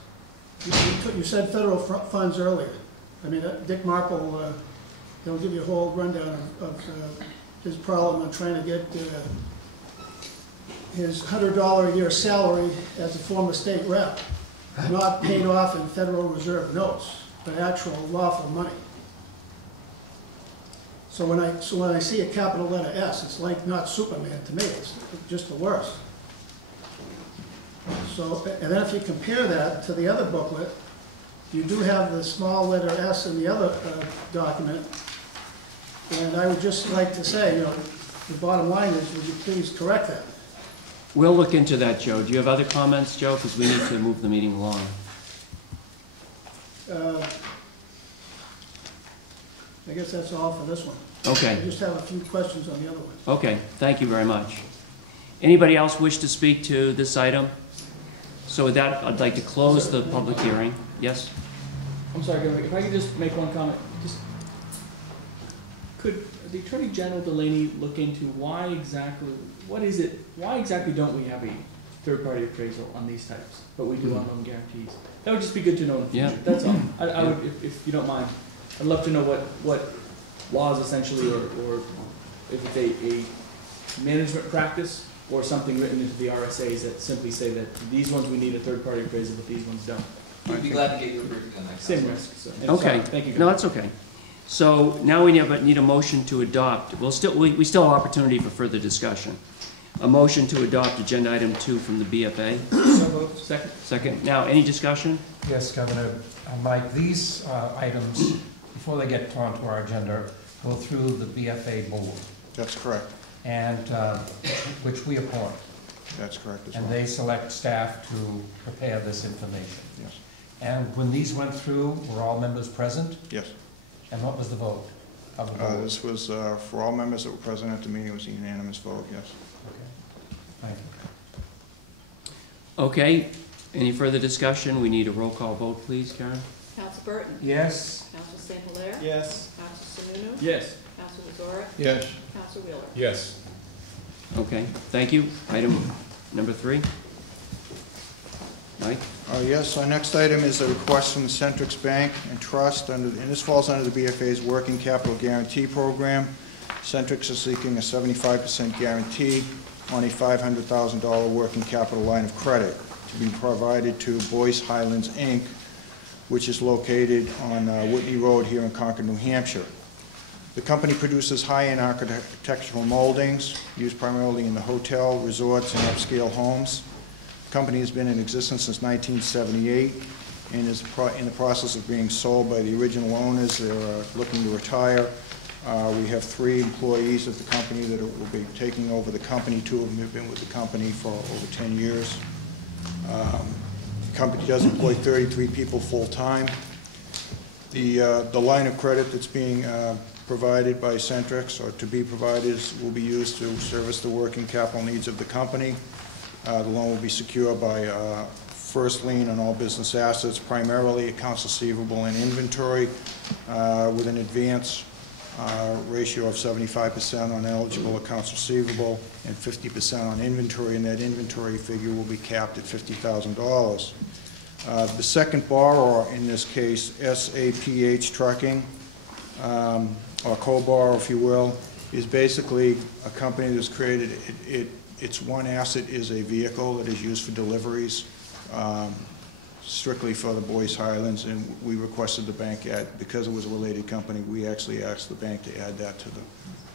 You said federal funds earlier. I mean, Dick Marple, he'll give you a whole rundown of his problem of trying to get his $100 a year salary as a former state rep not paid off in Federal Reserve notes, but actual lawful money. So when I see a capital letter S, it's like not Superman to me. It's just the worst. So, and then if you compare that to the other booklet, you do have the small letter S in the other document. And I would just like to say, the bottom line is, would you please correct that? We'll look into that, Joe. Do you have other comments, Joe? Because we need to move the meeting along. I guess that's all for this one. Okay. I just have a few questions on the other one. Okay, thank you very much. Anybody else wish to speak to this item? So with that, I'd like to close the public hearing. Yes? I'm sorry, Governor, if I could just make one comment. Could the Attorney General Delaney look into why exactly don't we have a third-party appraisal on these types, but we do on loan guarantees? That would just be good to know in the future. Yeah. That's all. I would, if you don't mind, I'd love to know what laws essentially, or if it's a management practice or something written into the RSAs that simply say that these ones we need a third-party appraisal, but these ones don't. We'd be glad to get you a briefing on that. Same risk. So, Okay. sorry. Thank you. No, that's okay. So now we need a motion to adopt. We still have opportunity for further discussion. A motion to adopt agenda item 2 from the BFA. So moved. Second. Second. Now, any discussion? Yes, Governor. Mike, these items, before they get onto our agenda, go through the BFA board. That's correct. And which we appoint. That's correct as and well. they select staff to prepare this information. Yes. And when these went through, were all members present? Yes. And what was the vote of the board? This was, for all members that were present at the meeting, it was a unanimous vote, yes. Okay. Thank you. Okay. Any further discussion? We need a roll call vote, please, Karen. Council Burton? Yes. Council St. Hilaire? Yes. Council Sununu? Yes. Council Mazora? Yes. Council Wheeler? Yes. Okay. Thank you. Item number 3. Mike? Yes, our next item is a request from the Centrix Bank and Trust, and this falls under the BFA's Working Capital Guarantee Program. Centrix is seeking a 75% guarantee on a $500,000 working capital line of credit to be provided to Boyce Highlands, Inc., which is located on Whitney Road here in Concord, New Hampshire. The company produces high-end architectural moldings used primarily in the hotel, resorts, and upscale homes. The company has been in existence since 1978 and is in the process of being sold by the original owners. They're looking to retire. We have 3 employees of the company that will be taking over the company. 2 of them have been with the company for over 10 years. The company does employ 33 people full-time. The line of credit that's being provided by Centrix, or to be provided, will be used to service the working capital needs of the company. The loan will be secured by first lien on all business assets, primarily accounts receivable and inventory, with an advance ratio of 75% on eligible accounts receivable and 50% on inventory, and that inventory figure will be capped at $50,000. The second borrower in this case, SAPH Trucking, or co-borrower, if you will, is basically a company that's created, its one asset is a vehicle that is used for deliveries, strictly for the Boyce Highlands, and we requested the bank add, because it was a related company, we actually asked the bank to add that to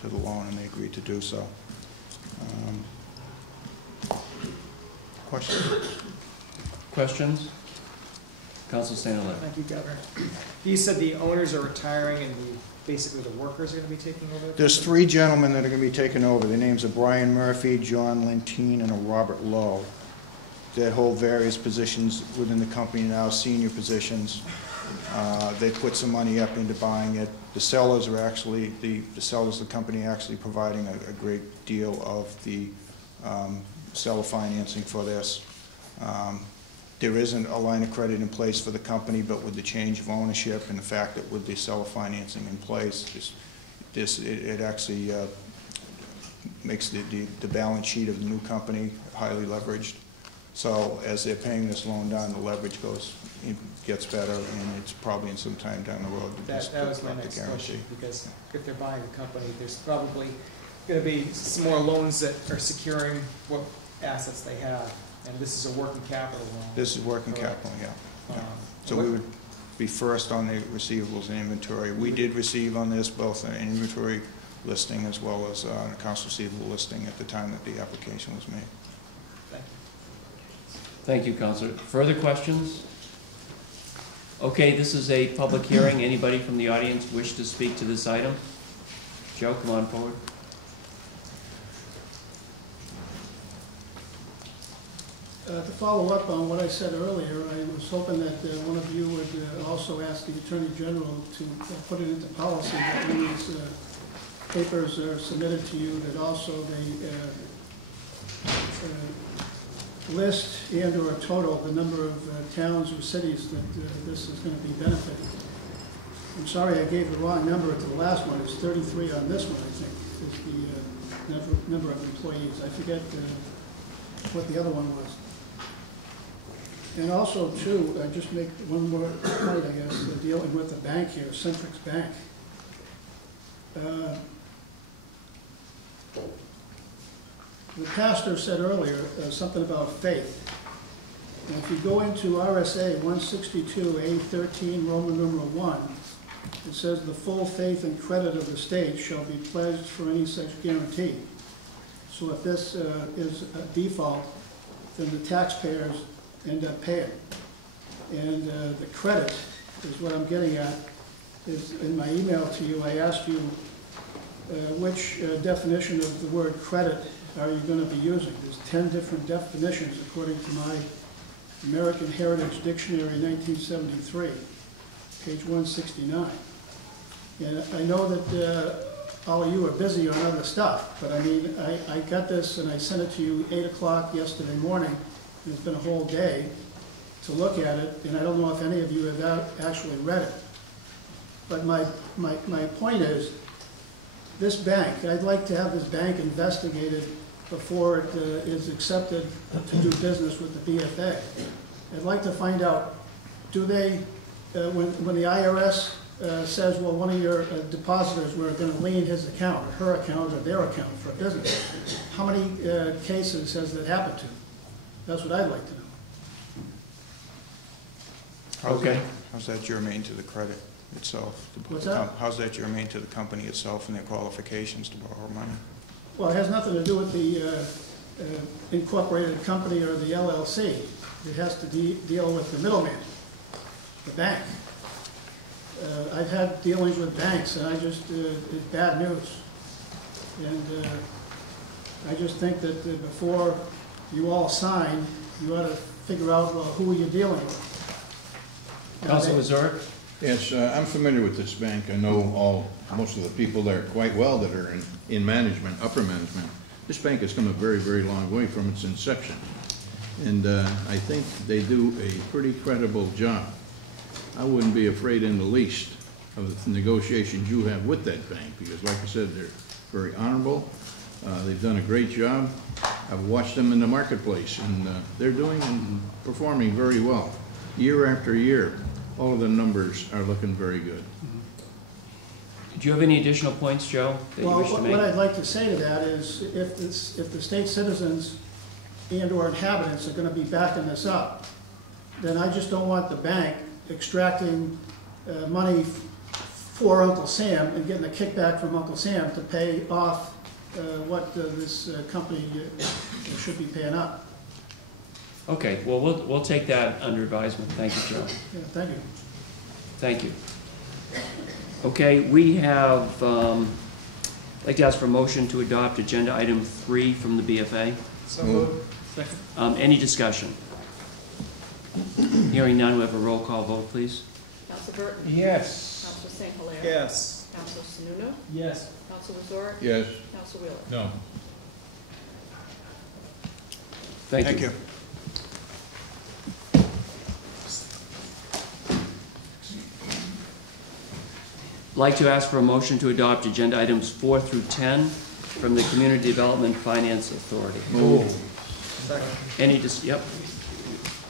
the loan, and they agreed to do so. Questions? Questions? Council St. Hilaire. Thank you, Governor. You said the owners are retiring and the basically the workers are going to be taking over? There's 3 gentlemen that are going to be taking over. Their names are Brian Murphy, John Lentine, and a Robert Lowe, that hold various positions within the company now, senior positions. They put some money up into buying it. The sellers are actually, the sellers of the company are actually providing a great deal of the seller financing for this. There isn't a line of credit in place for the company, but with the change of ownership and the fact that with the seller financing in place, it actually makes the balance sheet of the new company highly leveraged. So as they're paying this loan down, the leverage gets better, and it's probably in some time down the road. That was my next question, because if they're buying the company, there's probably going to be some more loans that are securing what assets they have, and this is a working capital loan. This is working capital, yeah. So we would be first on the receivables and inventory. We did receive on this both an inventory listing as well as an accounts receivable listing at the time that the application was made. Thank you, Councilor. Further questions? Okay, this is a public hearing. Anybody from the audience wish to speak to this item? Joe, come on forward. To follow up on what I said earlier, I was hoping that one of you would also ask the Attorney General to put it into policy that when these papers are submitted to you, that also they list and/or total the number of towns or cities that this is going to be benefiting. I'm sorry I gave the wrong number to the last one. It's 33 on this one, I think, is the number of employees. I forget what the other one was. And also, too, I just make one more point, I guess, dealing with the bank here, Centrix Bank. The pastor said earlier something about faith. And if you go into RSA 162A13, Roman numeral 1, it says the full faith and credit of the state shall be pledged for any such guarantee. So if this is a default, then the taxpayers end up paying. And the credit is what I'm getting at. Is in my email to you, I asked you which definition of the word credit are you going to be using. There's 10 different definitions according to my American Heritage Dictionary 1973, page 169. And I know that all of you are busy on other stuff, but I mean, I got this and I sent it to you 8 o'clock yesterday morning. And it's been a whole day to look at it, and I don't know if any of you have actually read it. But my point is, this bank, I'd like to have this bank investigated before it is accepted to do business with the BFA. I'd like to find out, do they, when the IRS says, well, one of your depositors, we're going to lien his account, or her account, or their account for a business, how many cases has that happened to? That's what I'd like to know. Okay. How's that germane to the credit itself? What's that? How's that germane to the company itself and their qualifications to borrow money? Well, it has nothing to do with the incorporated company or the LLC. It has to deal with the middleman, the bank. I've had dealings with banks, and it's bad news. And I just think that before you all sign, you ought to figure out, well, who are you dealing with? Councilor Zurich? Yes, I'm familiar with this bank. I know most of the people there quite well that are in management, upper management. This bank has come a very, very long way from its inception. And I think they do a pretty credible job. I wouldn't be afraid in the least of the negotiations you have with that bank, because like I said, they're very honorable. They've done a great job. I've watched them in the marketplace, and they're doing and performing very well. Year after year, all of the numbers are looking very good. Do you have any additional points, Joe, that you wish to make? What I'd like to say to that is, if the state citizens and/or inhabitants are going to be backing this up, then I just don't want the bank extracting money for Uncle Sam and getting a kickback from Uncle Sam to pay off what this company should be paying up. Okay, well, we'll take that under advisement. Thank you, Joe. Yeah, thank you. Thank you. Okay, we have, I'd like to ask for a motion to adopt agenda item 3 from the BFA. So moved. Second. Any discussion? Hearing none, we have a roll call vote, please. Council Burton. Yes. Council St. Hilaire. Yes. Council Sununu. Yes. Council Resort. Yes. Council Wheeler. No. Thank you. I'd like to ask for a motion to adopt agenda items 4 through 10 from the Community Development Finance Authority. Move. Second. Any yep.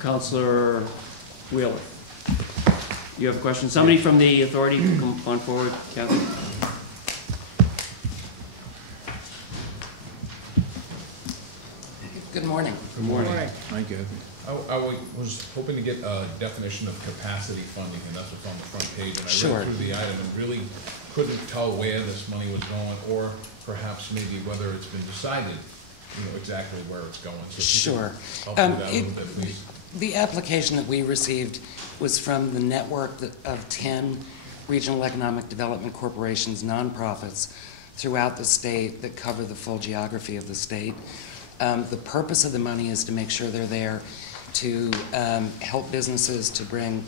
Councilor Wheeler. You have a question? Somebody from the authority, come on forward, Kathy. Good morning. Good morning. Hi, Kathy. I was hoping to get a definition of capacity funding, and that's what's on the front page. And I Sure. read through the item and really couldn't tell where this money was going, or perhaps maybe whether it's been decided, exactly where it's going. So if you Sure. could help me with that a little bit, please. The application that we received was from the network of 10 regional economic development corporations, nonprofits throughout the state that cover the full geography of the state. The purpose of the money is to make sure they're there to help businesses, to bring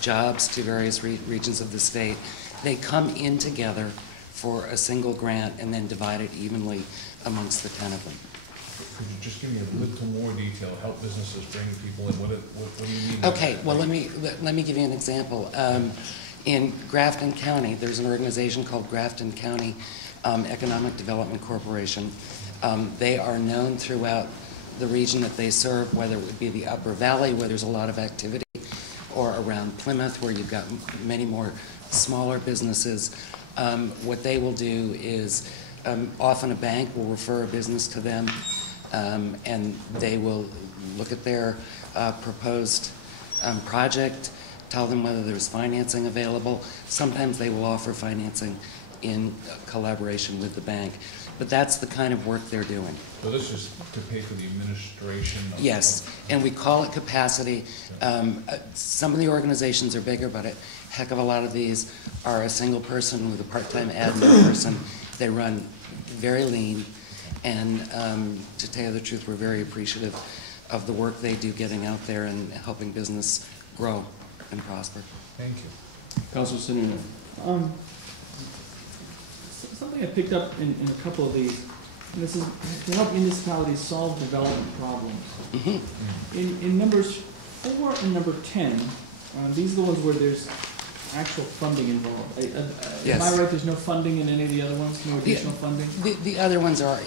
jobs to various regions of the state. They come in together for a single grant and then divide it evenly amongst the 10 of them. Could you just give me a little more detail? Help businesses bring people in. What do you mean? Okay, well, let me give you an example. In Grafton County, there's an organization called Grafton County Economic Development Corporation. They are known throughout the region that they serve, whether it would be the Upper Valley, where there's a lot of activity, or around Plymouth, where you've got many more smaller businesses. What they will do is often a bank will refer a business to them, and they will look at their proposed project, tell them whether there's financing available. Sometimes they will offer financing in collaboration with the bank. But that's the kind of work they're doing. So this is to pay for the administration? Yes, and we call it capacity. Some of the organizations are bigger, but a heck of a lot of these are a single person with a part-time admin person. They run very lean, and to tell you the truth, we're very appreciative of the work they do getting out there and helping business grow and prosper. Thank you. Councilor Sununu. Something I picked up in a couple of these, and this is to help municipalities solve development problems. In numbers 4 and number 10, these are the ones where there's actual funding involved. Yes. Am I right, there's no funding in any of the other ones, no additional funding? The other ones are,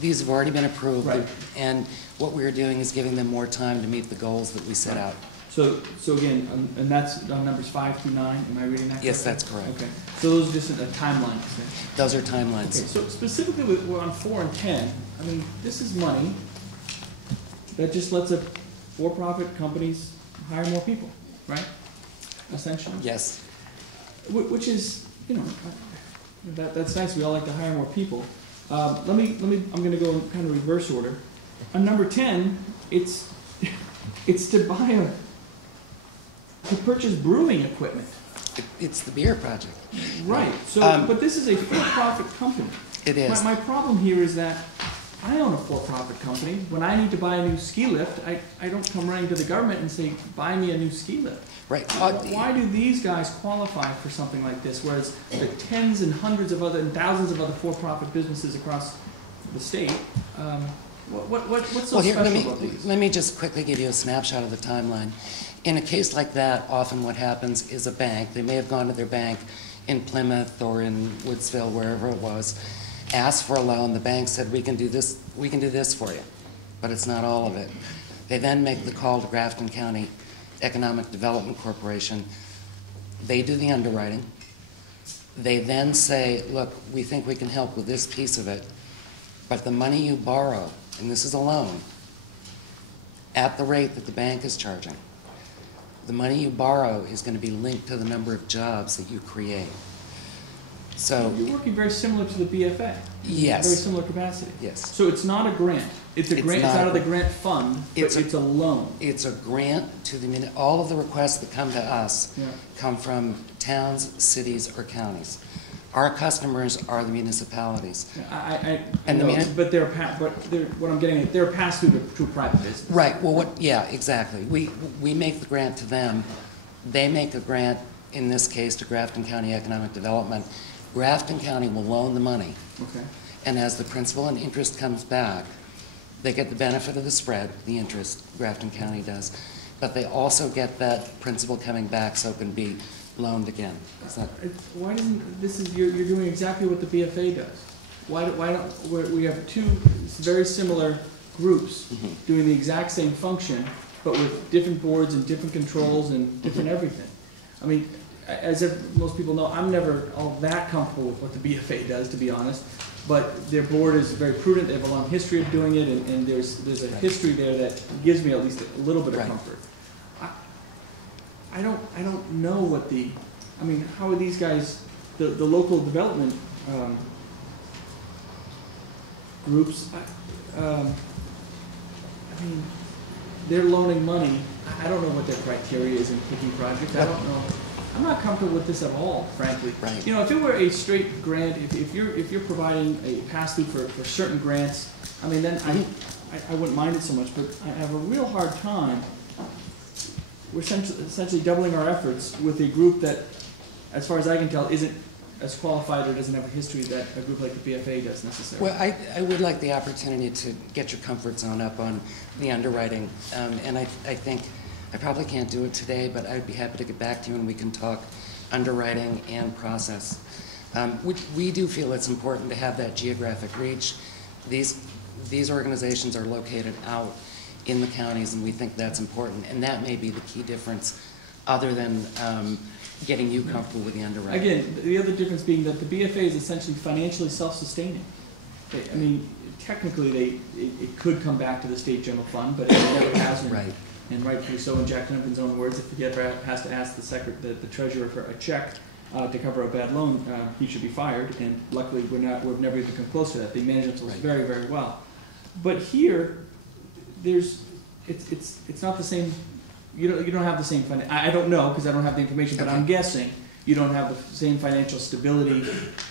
these have already been approved, Right. and what we're doing is giving them more time to meet the goals that we set out. So again, and that's on numbers 5 through 9, am I reading that correctly? Yes, that's correct. Okay, so those are just a timeline. Those are timelines. Okay, so specifically we're on 4 and 10, I mean, this is money that just lets for-profit companies hire more people, right? Essentially? Yes. Which is, that's nice, we all like to hire more people. I'm gonna go in kind of reverse order. On number 10, it's to purchase brewing equipment. It's the beer project. Right, so, but this is a for-profit company. It is. My problem here is that I own a for-profit company. When I need to buy a new ski lift, I don't come running to the government and say, buy me a new ski lift. Right. Why do these guys qualify for something like this, whereas the tens and hundreds of other and thousands of other for-profit businesses across the state, what's so special about these? Let me just quickly give you a snapshot of the timeline. In a case like that, often what happens is a bank, they may have gone to their bank in Plymouth or in Woodsville, wherever it was, asked for a loan. The bank said, we can do this for you, but it's not all of it. They then make the call to Grafton County Economic Development Corporation. They do the underwriting. They then say, look, we think we can help with this piece of it, but the money you borrow, and this is a loan, at the rate that the bank is charging, the money you borrow is going to be linked to the number of jobs that you create. So you're working very similar to the BFA. Yes. Very similar capacity. Yes. So it's not a grant. It's a grant. It's out of the grant fund, but it's a loan. It's a grant to the all of the requests that come to us come from towns, cities, or counties. Our customers are the municipalities. But they're what I'm getting at. They're passed through to a private business. Right. Well, yeah, exactly. We make the grant to them. They make a grant, in this case, to Grafton County Economic Development. Grafton County will loan the money. Okay. And as the principal and interest comes back, they get the benefit of the spread, the interest, Grafton County does, but they also get that principal coming back so it can be loaned again. Why doesn't this is you're doing exactly what the BFA does? Why don't we have two very similar groups doing the exact same function, but with different boards and different controls and different everything? I mean, as most people know, I'm never all that comfortable with what the BFA does, to be honest. But their board is very prudent. They have a long history of doing it, and there's a history there that gives me at least a little bit of comfort. I don't know what I mean, how are these guys, the local development groups? I mean, they're loaning money. I don't know what their criteria is in picking projects. I don't know. I'm not comfortable with this at all, frankly. Right. You know, if it were a straight grant, if you're providing a pass-through for certain grants, I mean, then I wouldn't mind it so much. But I have a real hard time. We're essentially doubling our efforts with a group that, as far as I can tell, isn't as qualified or doesn't have a history that a group like the BFA does necessarily. Well, I would like the opportunity to get your comfort zone up on the underwriting, and I think I probably can't do it today, but I'd be happy to get back to you and we can talk underwriting and process. We do feel it's important to have that geographic reach. These organizations are located out in the counties, and we think that's important, and that may be the key difference, other than getting you comfortable with the underwriting. Again, the other difference being that the BFA is essentially financially self-sustaining. I mean, technically, it could come back to the state general fund, but it never hasn't. Right. And rightfully so, in Jack Duncan's own words, if he ever has to ask the treasurer for a check to cover a bad loan, he should be fired. And luckily, we've never even come close to that. They manage themselves very, very well. But here, it's not the same. You don't have the same I don't know because I don't have the information, but I'm guessing you don't have the same financial stability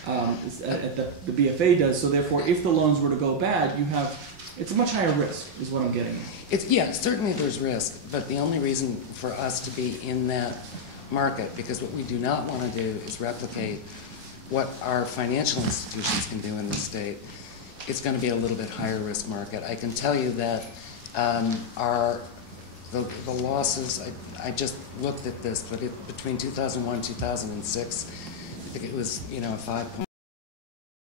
that the BFA does. So therefore, if the loans were to go bad, it's a much higher risk, is what I'm getting at. Yeah, certainly there's risk, but the only reason for us to be in that market, because what we do not want to do is replicate what our financial institutions can do in the state. It's going to be a little bit higher risk market. I can tell you that the losses, I just looked at this, but between 2001 and 2006, I think it was, a 5.